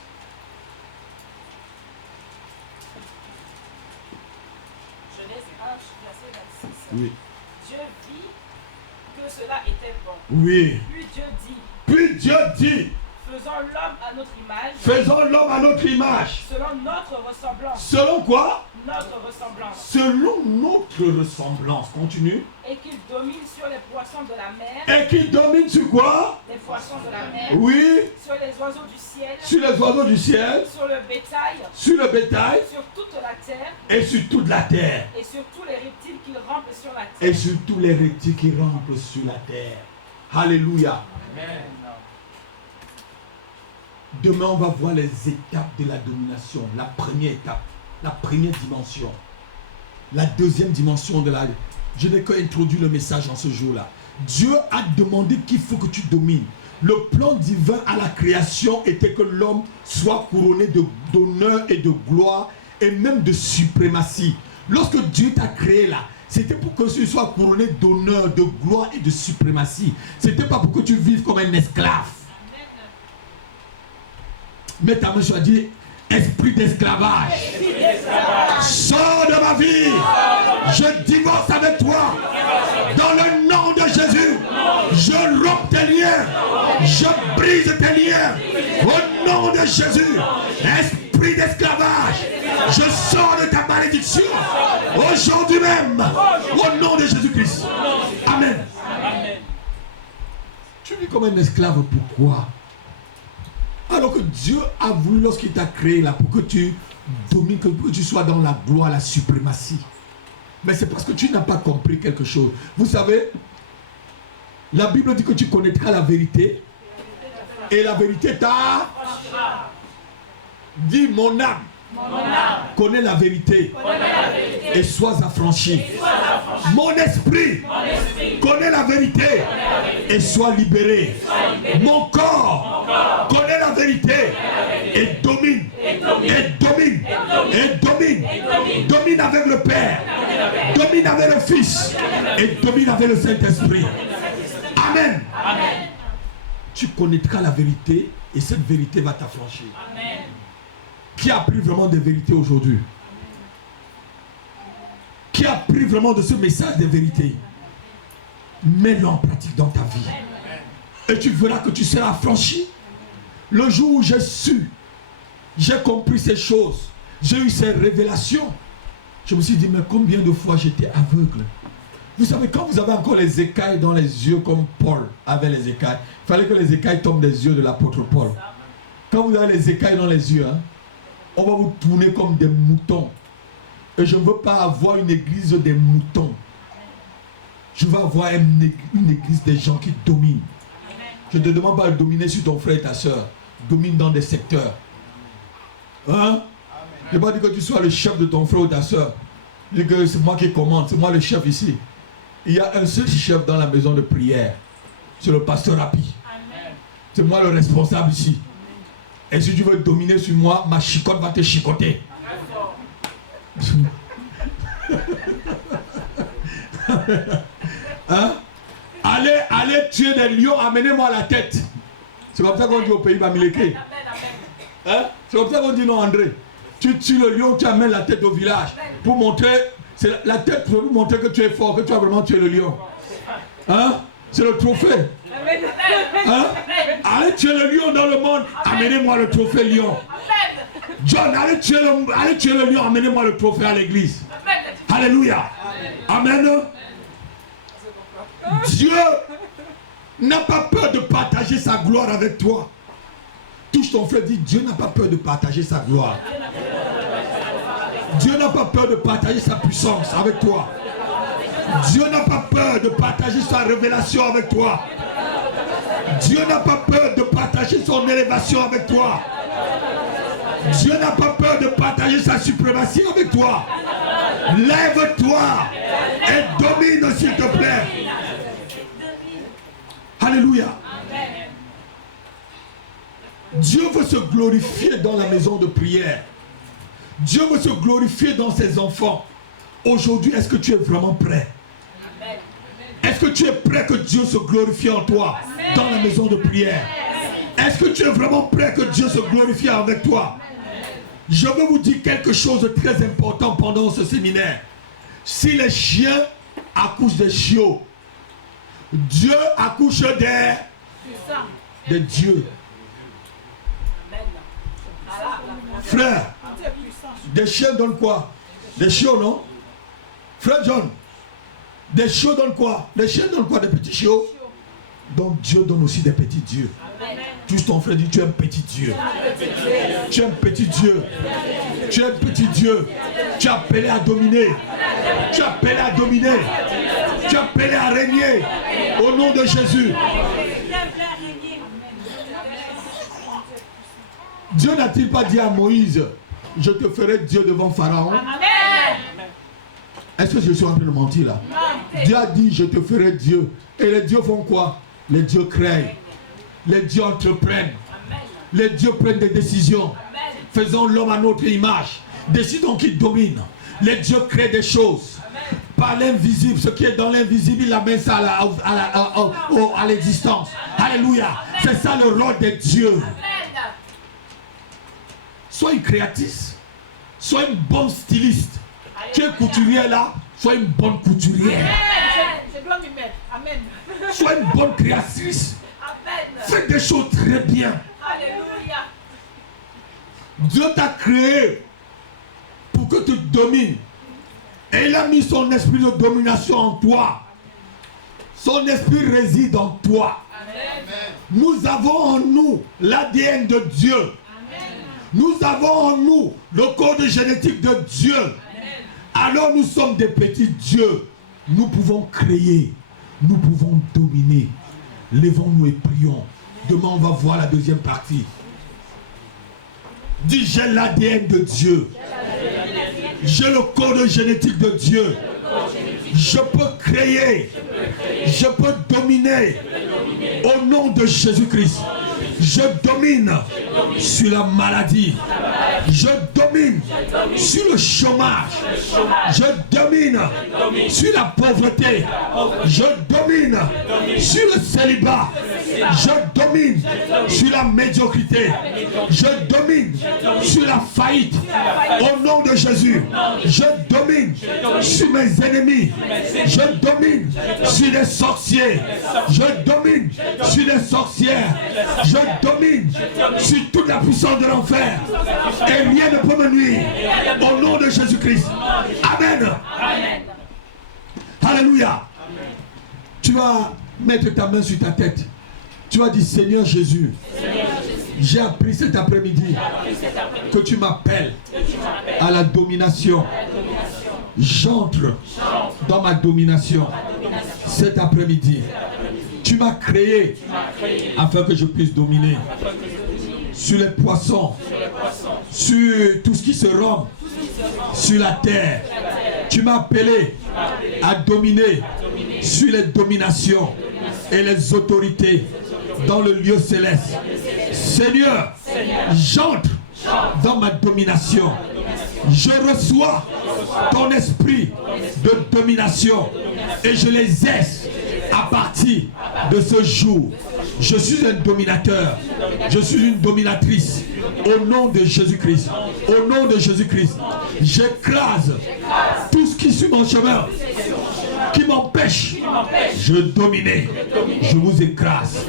Genèse 1, verset 26. Oui. Dieu vit que cela était bon. Oui. Puis Dieu dit, Puis Dieu dit, faisons l'homme à notre image, faisons l'homme à notre image. selon notre ressemblance. Selon quoi? Notre ressemblance. Selon notre ressemblance. Continue. Et qu'il domine sur les poissons de la mer. Et qui domine sur quoi? Les poissons de la mer. Oui. Sur les oiseaux du ciel. Sur les oiseaux du ciel. Sur le bétail. Sur le bétail. Sur toute la terre. Et sur toute la terre. Et sur tous les reptiles qui rampent sur la terre. Et sur tous les reptiles qui rampent sur la terre. Alléluia. Amen. Demain, on va voir les étapes de la domination. La première étape, la première dimension. La deuxième dimension de la... Je n'ai qu'introduit le message en ce jour-là. Dieu a demandé qu'il faut que tu domines. Le plan divin à la création était que l'homme soit couronné d'honneur et de gloire et même de suprématie. Lorsque Dieu t'a créé là, c'était pour que tu sois couronné d'honneur, de gloire et de suprématie. C'était pas pour que tu vives comme un esclave. Mais ta main, je dis, esprit d'esclavage. Sors de ma vie. Je divorce avec toi. Dans le nom de Jésus. Je romps tes liens. Je brise tes liens. Au nom de Jésus. Esprit d'esclavage. Je sors de ta malédiction. Aujourd'hui même. Au nom de Jésus-Christ. Amen. Tu vis comme un esclave, pourquoi? Alors que Dieu a voulu, lorsqu'il t'a créé là, pour que tu domines, pour que tu sois dans la gloire, la suprématie. Mais c'est parce que tu n'as pas compris quelque chose. Vous savez, la Bible dit que tu connaîtras la vérité. Et la vérité t'a... Dis mon âme. Connais la vérité. Et sois affranchi. Mon esprit. Connais la vérité. Et sois libéré. Mon corps. Connais la vérité. Et domine. Et domine. Et domine. Domine avec le Père. Domine avec le Fils. Et domine avec le Saint-Esprit. Amen. Amen. Tu connaîtras la vérité et cette vérité va t'affranchir. Amen. Qui a appris vraiment des vérités aujourd'hui? Qui a appris vraiment de ce message des vérités? Mets-le en pratique dans ta vie. Et tu verras que tu seras affranchi. Le jour où j'ai compris ces choses, j'ai eu ces révélations, je me suis dit, mais combien de fois j'étais aveugle? Vous savez, quand vous avez encore les écailles dans les yeux, comme Paul avait les écailles, il fallait que les écailles tombent des yeux de l'apôtre Paul. Quand vous avez les écailles dans les yeux, on va vous tourner comme des moutons. Et je ne veux pas avoir une église des moutons. Je veux avoir une église des gens qui dominent. Je ne te demande pas de dominer sur ton frère et ta soeur. Domine dans des secteurs. Hein? Je ne veux pas dire que tu sois le chef de ton frère ou ta soeur. Je dis que c'est moi qui commande, c'est moi le chef ici. Il y a un seul chef dans la maison de prière. C'est le pasteur Rapi. C'est moi le responsable ici. Et si tu veux dominer sur moi, ma chicotte va te chicoter. Hein? Allez tuer des lions, amenez-moi la tête. C'est comme ça qu'on dit au pays Bamileke. Hein? C'est comme ça qu'on dit non, André. Tu tues le lion, tu amènes la tête au village. Pour montrer, c'est la tête pour montrer que tu es fort, que tu as vraiment tué le lion. Hein? C'est le trophée. Hein? Allez tuer le lion dans le monde, amenez-moi le trophée lion. John, allez tuer le lion, amenez-moi le trophée à l'église. Alléluia. Amen. Dieu n'a pas peur de partager sa gloire avec toi. Touche ton frère, dis, Dieu n'a pas peur de partager sa gloire. Dieu n'a pas peur de partager sa puissance avec toi. Dieu n'a pas peur de partager sa révélation avec toi. Dieu n'a pas peur de partager son élévation avec toi. Dieu n'a pas peur de partager sa suprématie avec toi. Lève-toi et domine, s'il te plaît. Alléluia. Dieu veut se glorifier dans la maison de prière. Dieu veut se glorifier dans ses enfants. Aujourd'hui, est-ce que tu es vraiment prêt? Est-ce que tu es prêt que Dieu se glorifie en toi dans la maison de prière? Est-ce que tu es vraiment prêt que Dieu se glorifie avec toi? Je veux vous dire quelque chose de très important pendant ce séminaire. Si les chiens accouchent des chiots, Dieu accouche des dieux. Frère, des chiens donnent quoi? Des chiots, non? Frère John, des chiots donnent quoi? Les chiens donnent quoi? Des petits chiots? Donc Dieu donne aussi des petits dieux. Touche ton frère, dis, tu es un petit Dieu. Tu es un petit Dieu. Tu es un petit Dieu. Tu es appelé à dominer. Tu es appelé à dominer. Tu es appelé à régner. Au nom de Jésus. Dieu n'a-t-il pas dit à Moïse, je te ferai Dieu devant Pharaon? Est-ce que je suis en train de mentir là? Dieu a dit, je te ferai Dieu. Et les dieux font quoi? Les dieux créent. Les dieux entreprennent. Les dieux prennent des décisions. Faisons l'homme à notre image. Décidons qu'il domine. Les dieux créent des choses. Par l'invisible, ce qui est dans l'invisible, il amène ça à l'existence. Alléluia. C'est ça le rôle des dieux. Sois une créatrice. Sois une bonne styliste. Tu es couturière là. Sois une bonne couturière. Je dois m'y mettre. Amen. Sois une bonne créatrice. Fais des choses très bien. Alléluia. Dieu t'a créé pour que tu domines. Et il a mis son esprit de domination en toi. Son esprit réside en toi. Amen. Nous avons en nous l'ADN de Dieu. Amen. Nous avons en nous le code génétique de Dieu. Amen. Alors nous sommes des petits dieux. Nous pouvons créer. Nous pouvons dominer. Lèvons-nous et prions. Demain, on va voir la deuxième partie. Dis, j'ai l'ADN de Dieu. J'ai le code génétique de Dieu. Je peux créer. Je peux dominer. Au nom de Jésus-Christ. Je domine sur la maladie. Je domine sur le chômage. Je domine sur la pauvreté. Je domine sur le célibat. Je domine sur la médiocrité. Je domine sur la faillite. Au nom de Jésus, je domine sur mes ennemis. Je domine sur les sorciers. Je domine sur les sorcières. Je domine sur toute la puissance de l'enfer. Et rien ne peut me nuire. Au nom de Jésus-Christ. Amen. Alléluia. Tu vas mettre ta main sur ta tête. Tu vas dire, Seigneur Jésus, j'ai appris cet après-midi que tu m'appelles à la domination. J'entre dans ma domination cet après-midi. Tu m'as créé afin que je puisse dominer sur les poissons, sur tout ce qui se rompt sur la terre. Tu m'as appelé à dominer sur les dominations et les autorités dans le lieu céleste. Seigneur, j'entre dans ma domination. Je reçois ton esprit de domination et je l'exerce à partir de ce jour. Je suis un dominateur. Je suis une dominatrice. Au nom de Jésus-Christ. Au nom de Jésus-Christ. J'écrase tout ce qui suit mon chemin, qui m'empêche de dominer. Je vous écrase.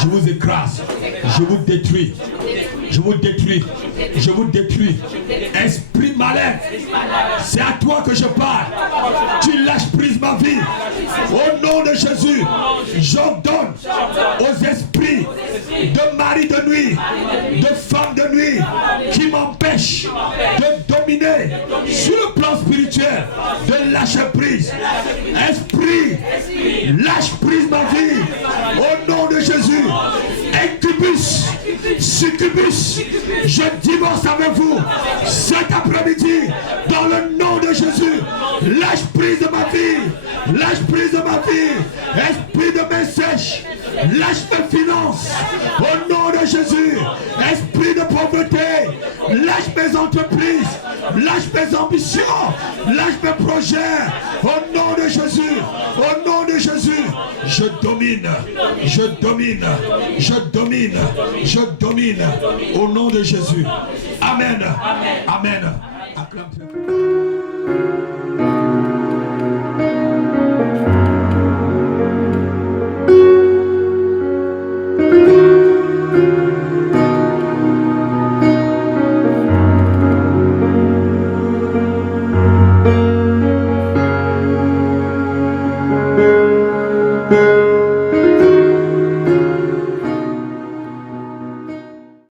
Je vous écrase. Je vous détruis. Je vous détruis. Je vous détruis. Esprit malin, c'est à toi que je parle. Tu lâches prise ma vie. Au nom de Jésus, j'ordonne aux esprits de mari de nuit, de femme de nuit, qui m'empêchent de dominer sur le plan spirituel, de lâcher prise. Esprit, lâche prise ma vie. Au nom de Jésus, incubus, succubus, je divorce avec vous cet après-midi dans le nom de Jésus. Lâche prise de ma vie. Lâche prise de ma vie. Esprit de main sèche, lâche mes finances au nom de Jésus. Esprit de pauvreté, lâche mes entreprises, lâche mes ambitions, lâche mes projets au nom de Jésus. Au nom de Jésus, je domine, je domine, je domine, je domine au nom de Jésus. Amen. Amen. Acclame.